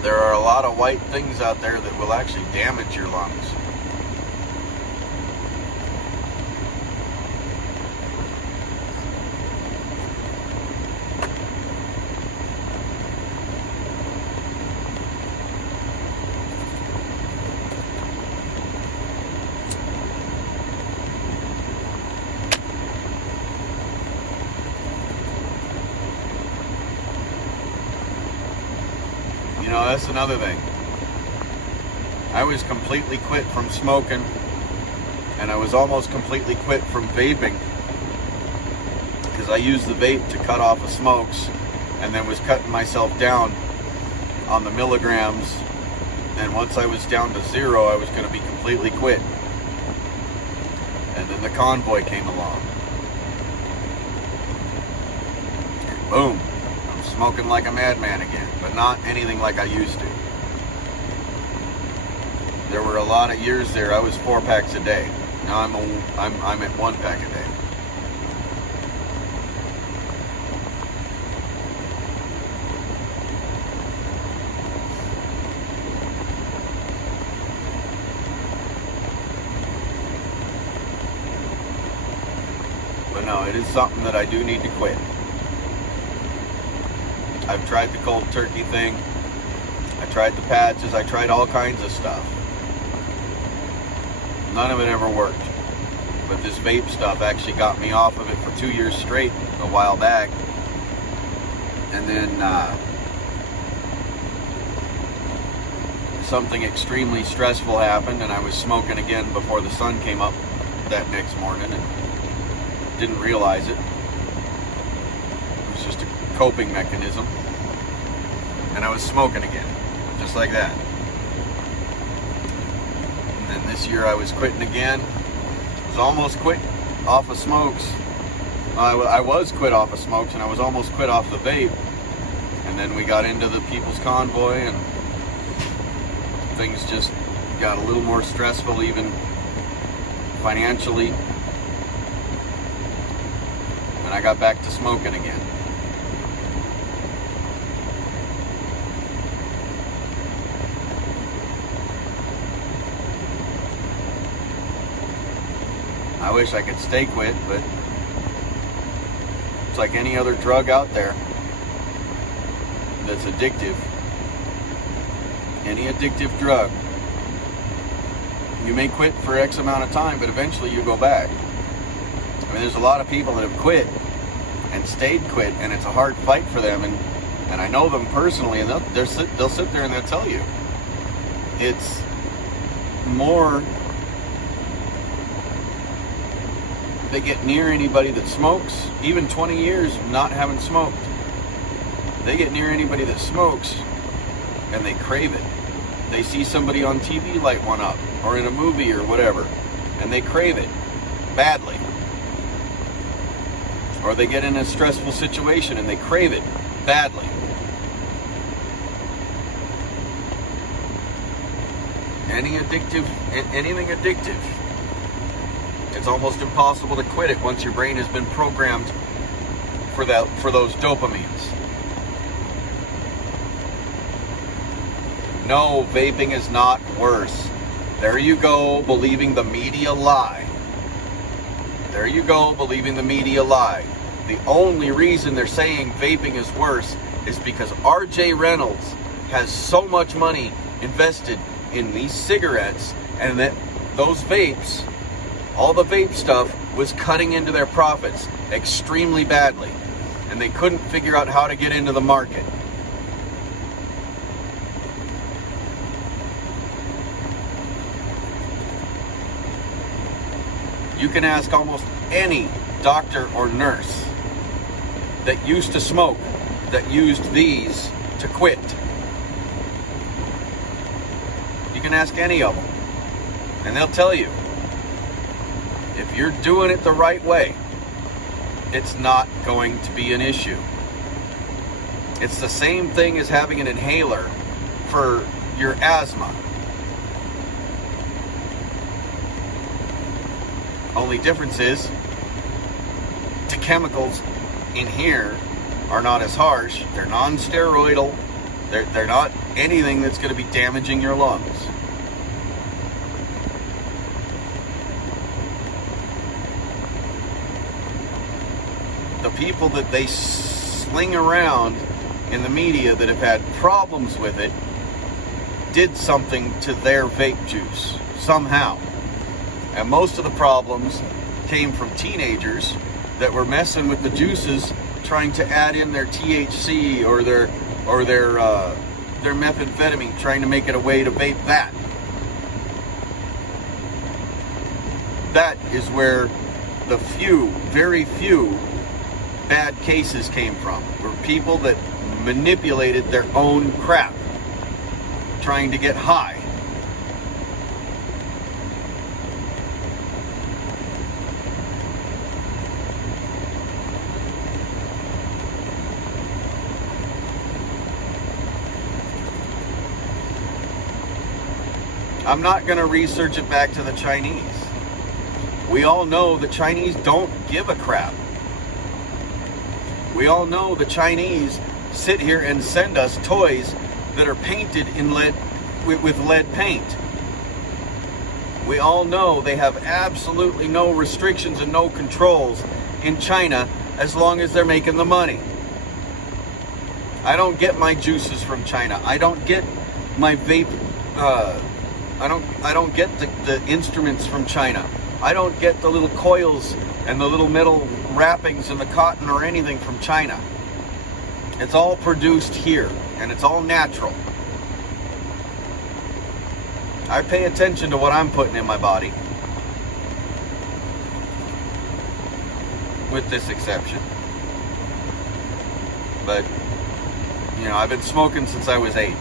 There are a lot of white things out there that will actually damage your lungs. You know, that's another thing. I was completely quit from smoking, and I was almost completely quit from vaping, because I used the vape to cut off the smokes, and then was cutting myself down on the milligrams, and once I was down to 0, I was going to be completely quit. And then the convoy came along. And boom. Smoking like a madman again, but not anything like I used to. There were a lot of years there I was 4 packs a day. Now I'm at 1 pack a day. But no, it is something that I do need to quit. I've tried the cold turkey thing. I tried the patches. I tried all kinds of stuff. None of it ever worked. But this vape stuff actually got me off of it for 2 years straight a while back. And then something extremely stressful happened, and I was smoking again before the sun came up that next morning and didn't realize it. It was just a coping mechanism. And I was smoking again, just like that. And then this year I was quitting again. I was almost quit off of smokes. I was quit off of smokes, and I was almost quit off the vape. And then we got into the People's Convoy, and things just got a little more stressful, even financially. And I got back to smoking again. I wish I could stay quit, but it's like any other drug out there that's addictive. Any addictive drug. You may quit for X amount of time, but eventually you go back. I mean, there's a lot of people that have quit and stayed quit, and it's a hard fight for them, and I know them personally, and they'll sit there and they'll tell you. It's more... They get near anybody that smokes, even 20 years of not having smoked. They get near anybody that smokes and they crave it. They see somebody on TV light one up or in a movie or whatever, and they crave it badly. Or they get in a stressful situation and they crave it badly. Anything addictive. It's almost impossible to quit it once your brain has been programmed for those dopamines. No, vaping is not worse. There you go, believing the media lie. There you go, believing the media lie. The only reason they're saying vaping is worse is because R.J. Reynolds has so much money invested in these cigarettes, and that those vapes, all the vape stuff, was cutting into their profits extremely badly, and they couldn't figure out how to get into the market. You can ask almost any doctor or nurse that used to smoke, that used these to quit. You can ask any of them, and they'll tell you, if you're doing it the right way, it's not going to be an issue. It's the same thing as having an inhaler for your asthma. Only difference is the chemicals in here are not as harsh. They're non-steroidal. They're not anything that's going to be damaging your lungs. The people that they sling around in the media that have had problems with it did something to their vape juice somehow. And most of the problems came from teenagers that were messing with the juices, trying to add in their THC or their methamphetamine, trying to make it a way to vape that. That is where the very few bad cases came from. Were people that manipulated their own crap, trying to get high. I'm not going to research it back to the Chinese. We all know the Chinese don't give a crap. We all know the Chinese sit here and send us toys that are painted in lead with lead paint. We all know they have absolutely no restrictions and no controls, in China as long as they're making the money. I don't get my juices from China. I don't get my vape. I don't get the instruments from China. I don't get the little coils and the little metal wrappings and the cotton or anything from China. It's all produced here, and it's all natural. I pay attention to what I'm putting in my body, with this exception. But, you know, I've been smoking since I was 8.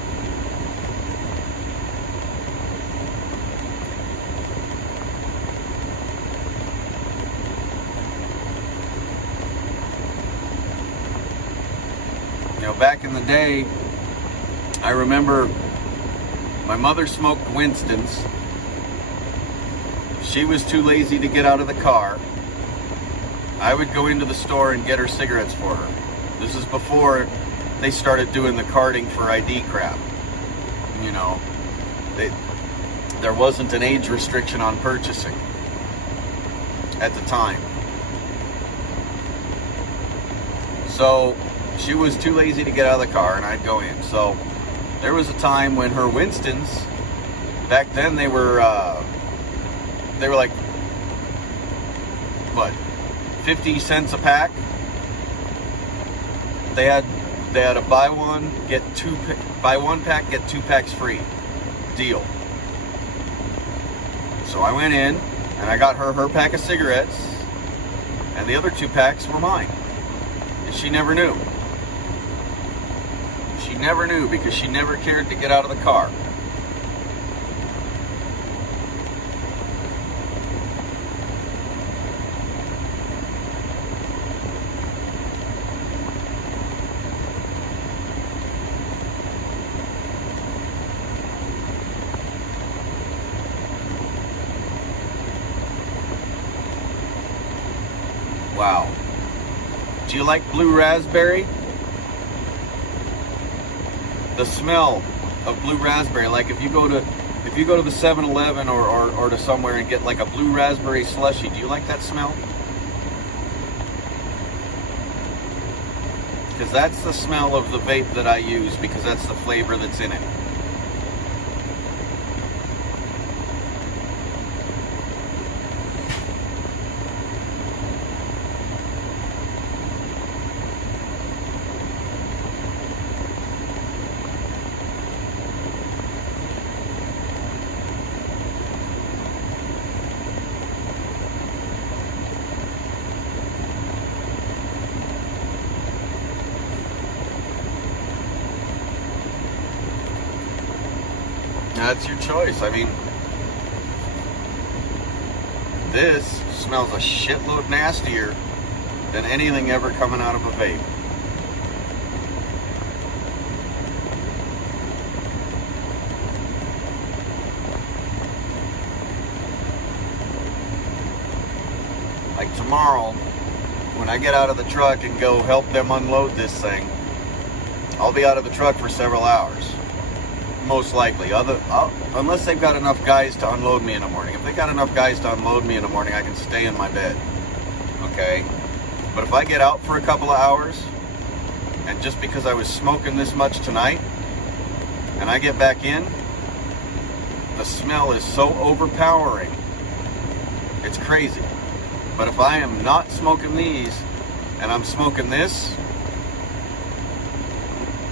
You know, back in the day, I remember my mother smoked Winston's. She was too lazy to get out of the car. I would go into the store and get her cigarettes for her. This is before they started doing the carding for ID crap. You know, there wasn't an age restriction on purchasing at the time. So she was too lazy to get out of the car, and I'd go in. So there was a time when her Winstons, back then they were like, what, 50 cents a pack? They had a buy one pack, get 2 packs free deal. So I went in and I got her pack of cigarettes, and the other 2 packs were mine. And she never knew. She never knew because she never cared to get out of the car. Wow. Do you like blue raspberry? The smell of blue raspberry, like if you go to the 7-Eleven or to somewhere and get like a blue raspberry slushie, do you like that smell? Because that's the smell of the vape that I use, because that's the flavor that's in it. That's your choice. I mean, this smells a shitload nastier than anything ever coming out of a vape. Like tomorrow, when I get out of the truck and go help them unload this thing, I'll be out of the truck for several hours. Most likely, unless they've got enough guys to unload me in the morning. If they got enough guys to unload me in the morning, I can stay in my bed. Okay? But if I get out for a couple of hours, and just because I was smoking this much tonight, and I get back in, the smell is so overpowering. It's crazy. But if I am not smoking these, and I'm smoking this,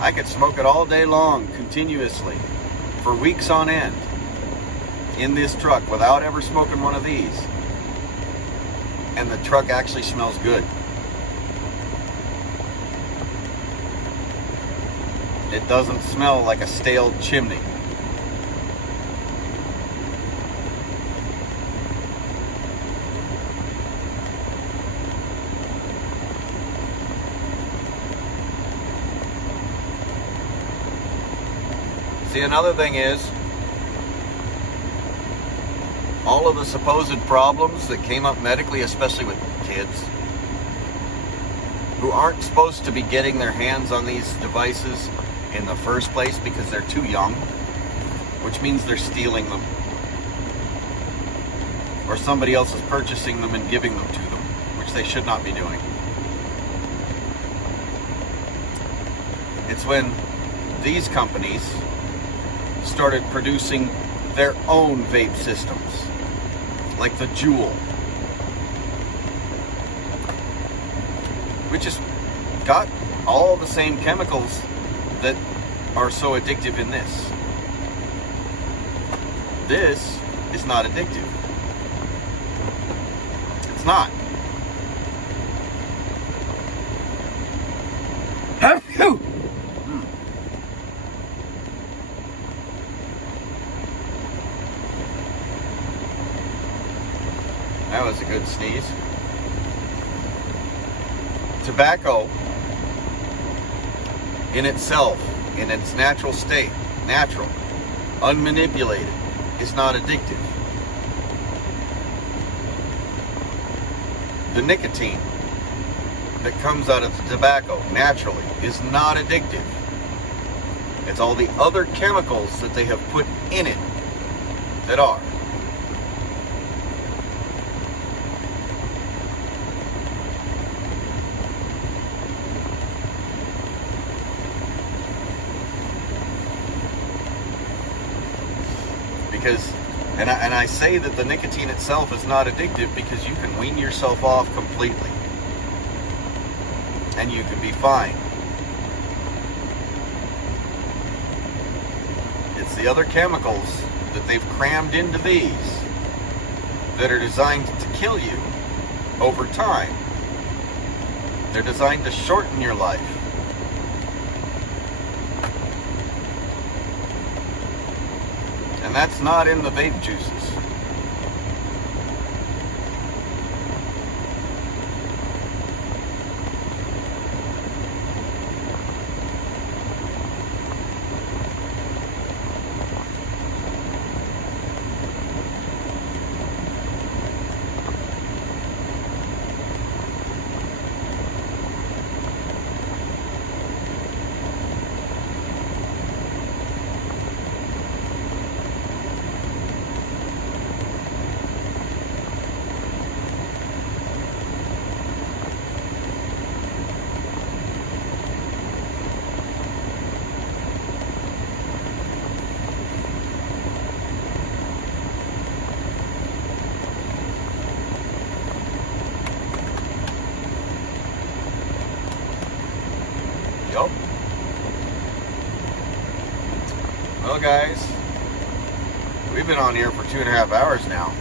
I could smoke it all day long, continuously, for weeks on end, in this truck, without ever smoking one of these. And the truck actually smells good. It doesn't smell like a stale chimney. See, another thing is, all of the supposed problems that came up medically, especially with kids, who aren't supposed to be getting their hands on these devices in the first place because they're too young, which means they're stealing them, or somebody else is purchasing them and giving them to them, which which they should not be doing. It's when these companies started producing their own vape systems, like the Juul, which has got all the same chemicals that are so addictive in this. This is not addictive. It's not. That was a good sneeze. Tobacco in itself, in its natural state, natural, unmanipulated, is not addictive. The nicotine that comes out of the tobacco naturally is not addictive. It's all the other chemicals that they have put in it that are. Because, and I say that the nicotine itself is not addictive because you can wean yourself off completely. And you can be fine. It's the other chemicals that they've crammed into these that are designed to kill you over time. They're designed to shorten your life. And that's not in the vape juices. Yup. Well, guys, we've been on here for 2.5 hours now.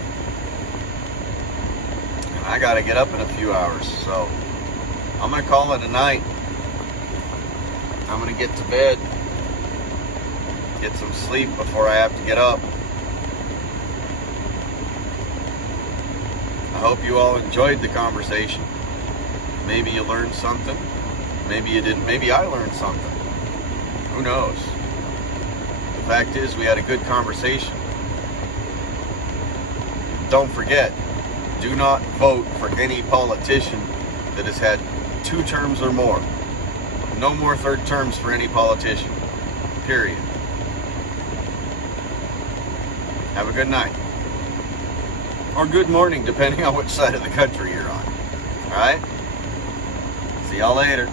And I gotta get up in a few hours, so I'm gonna call it a night. I'm gonna get to bed, get some sleep before I have to get up. I hope you all enjoyed the conversation. Maybe you learned something. Maybe you didn't. Maybe I learned something. Who knows? The fact is, we had a good conversation. Don't forget, do not vote for any politician that has had 2 terms or more. No more third terms for any politician. Period. Have a good night. Or good morning, depending on which side of the country you're on. Alright? See y'all later.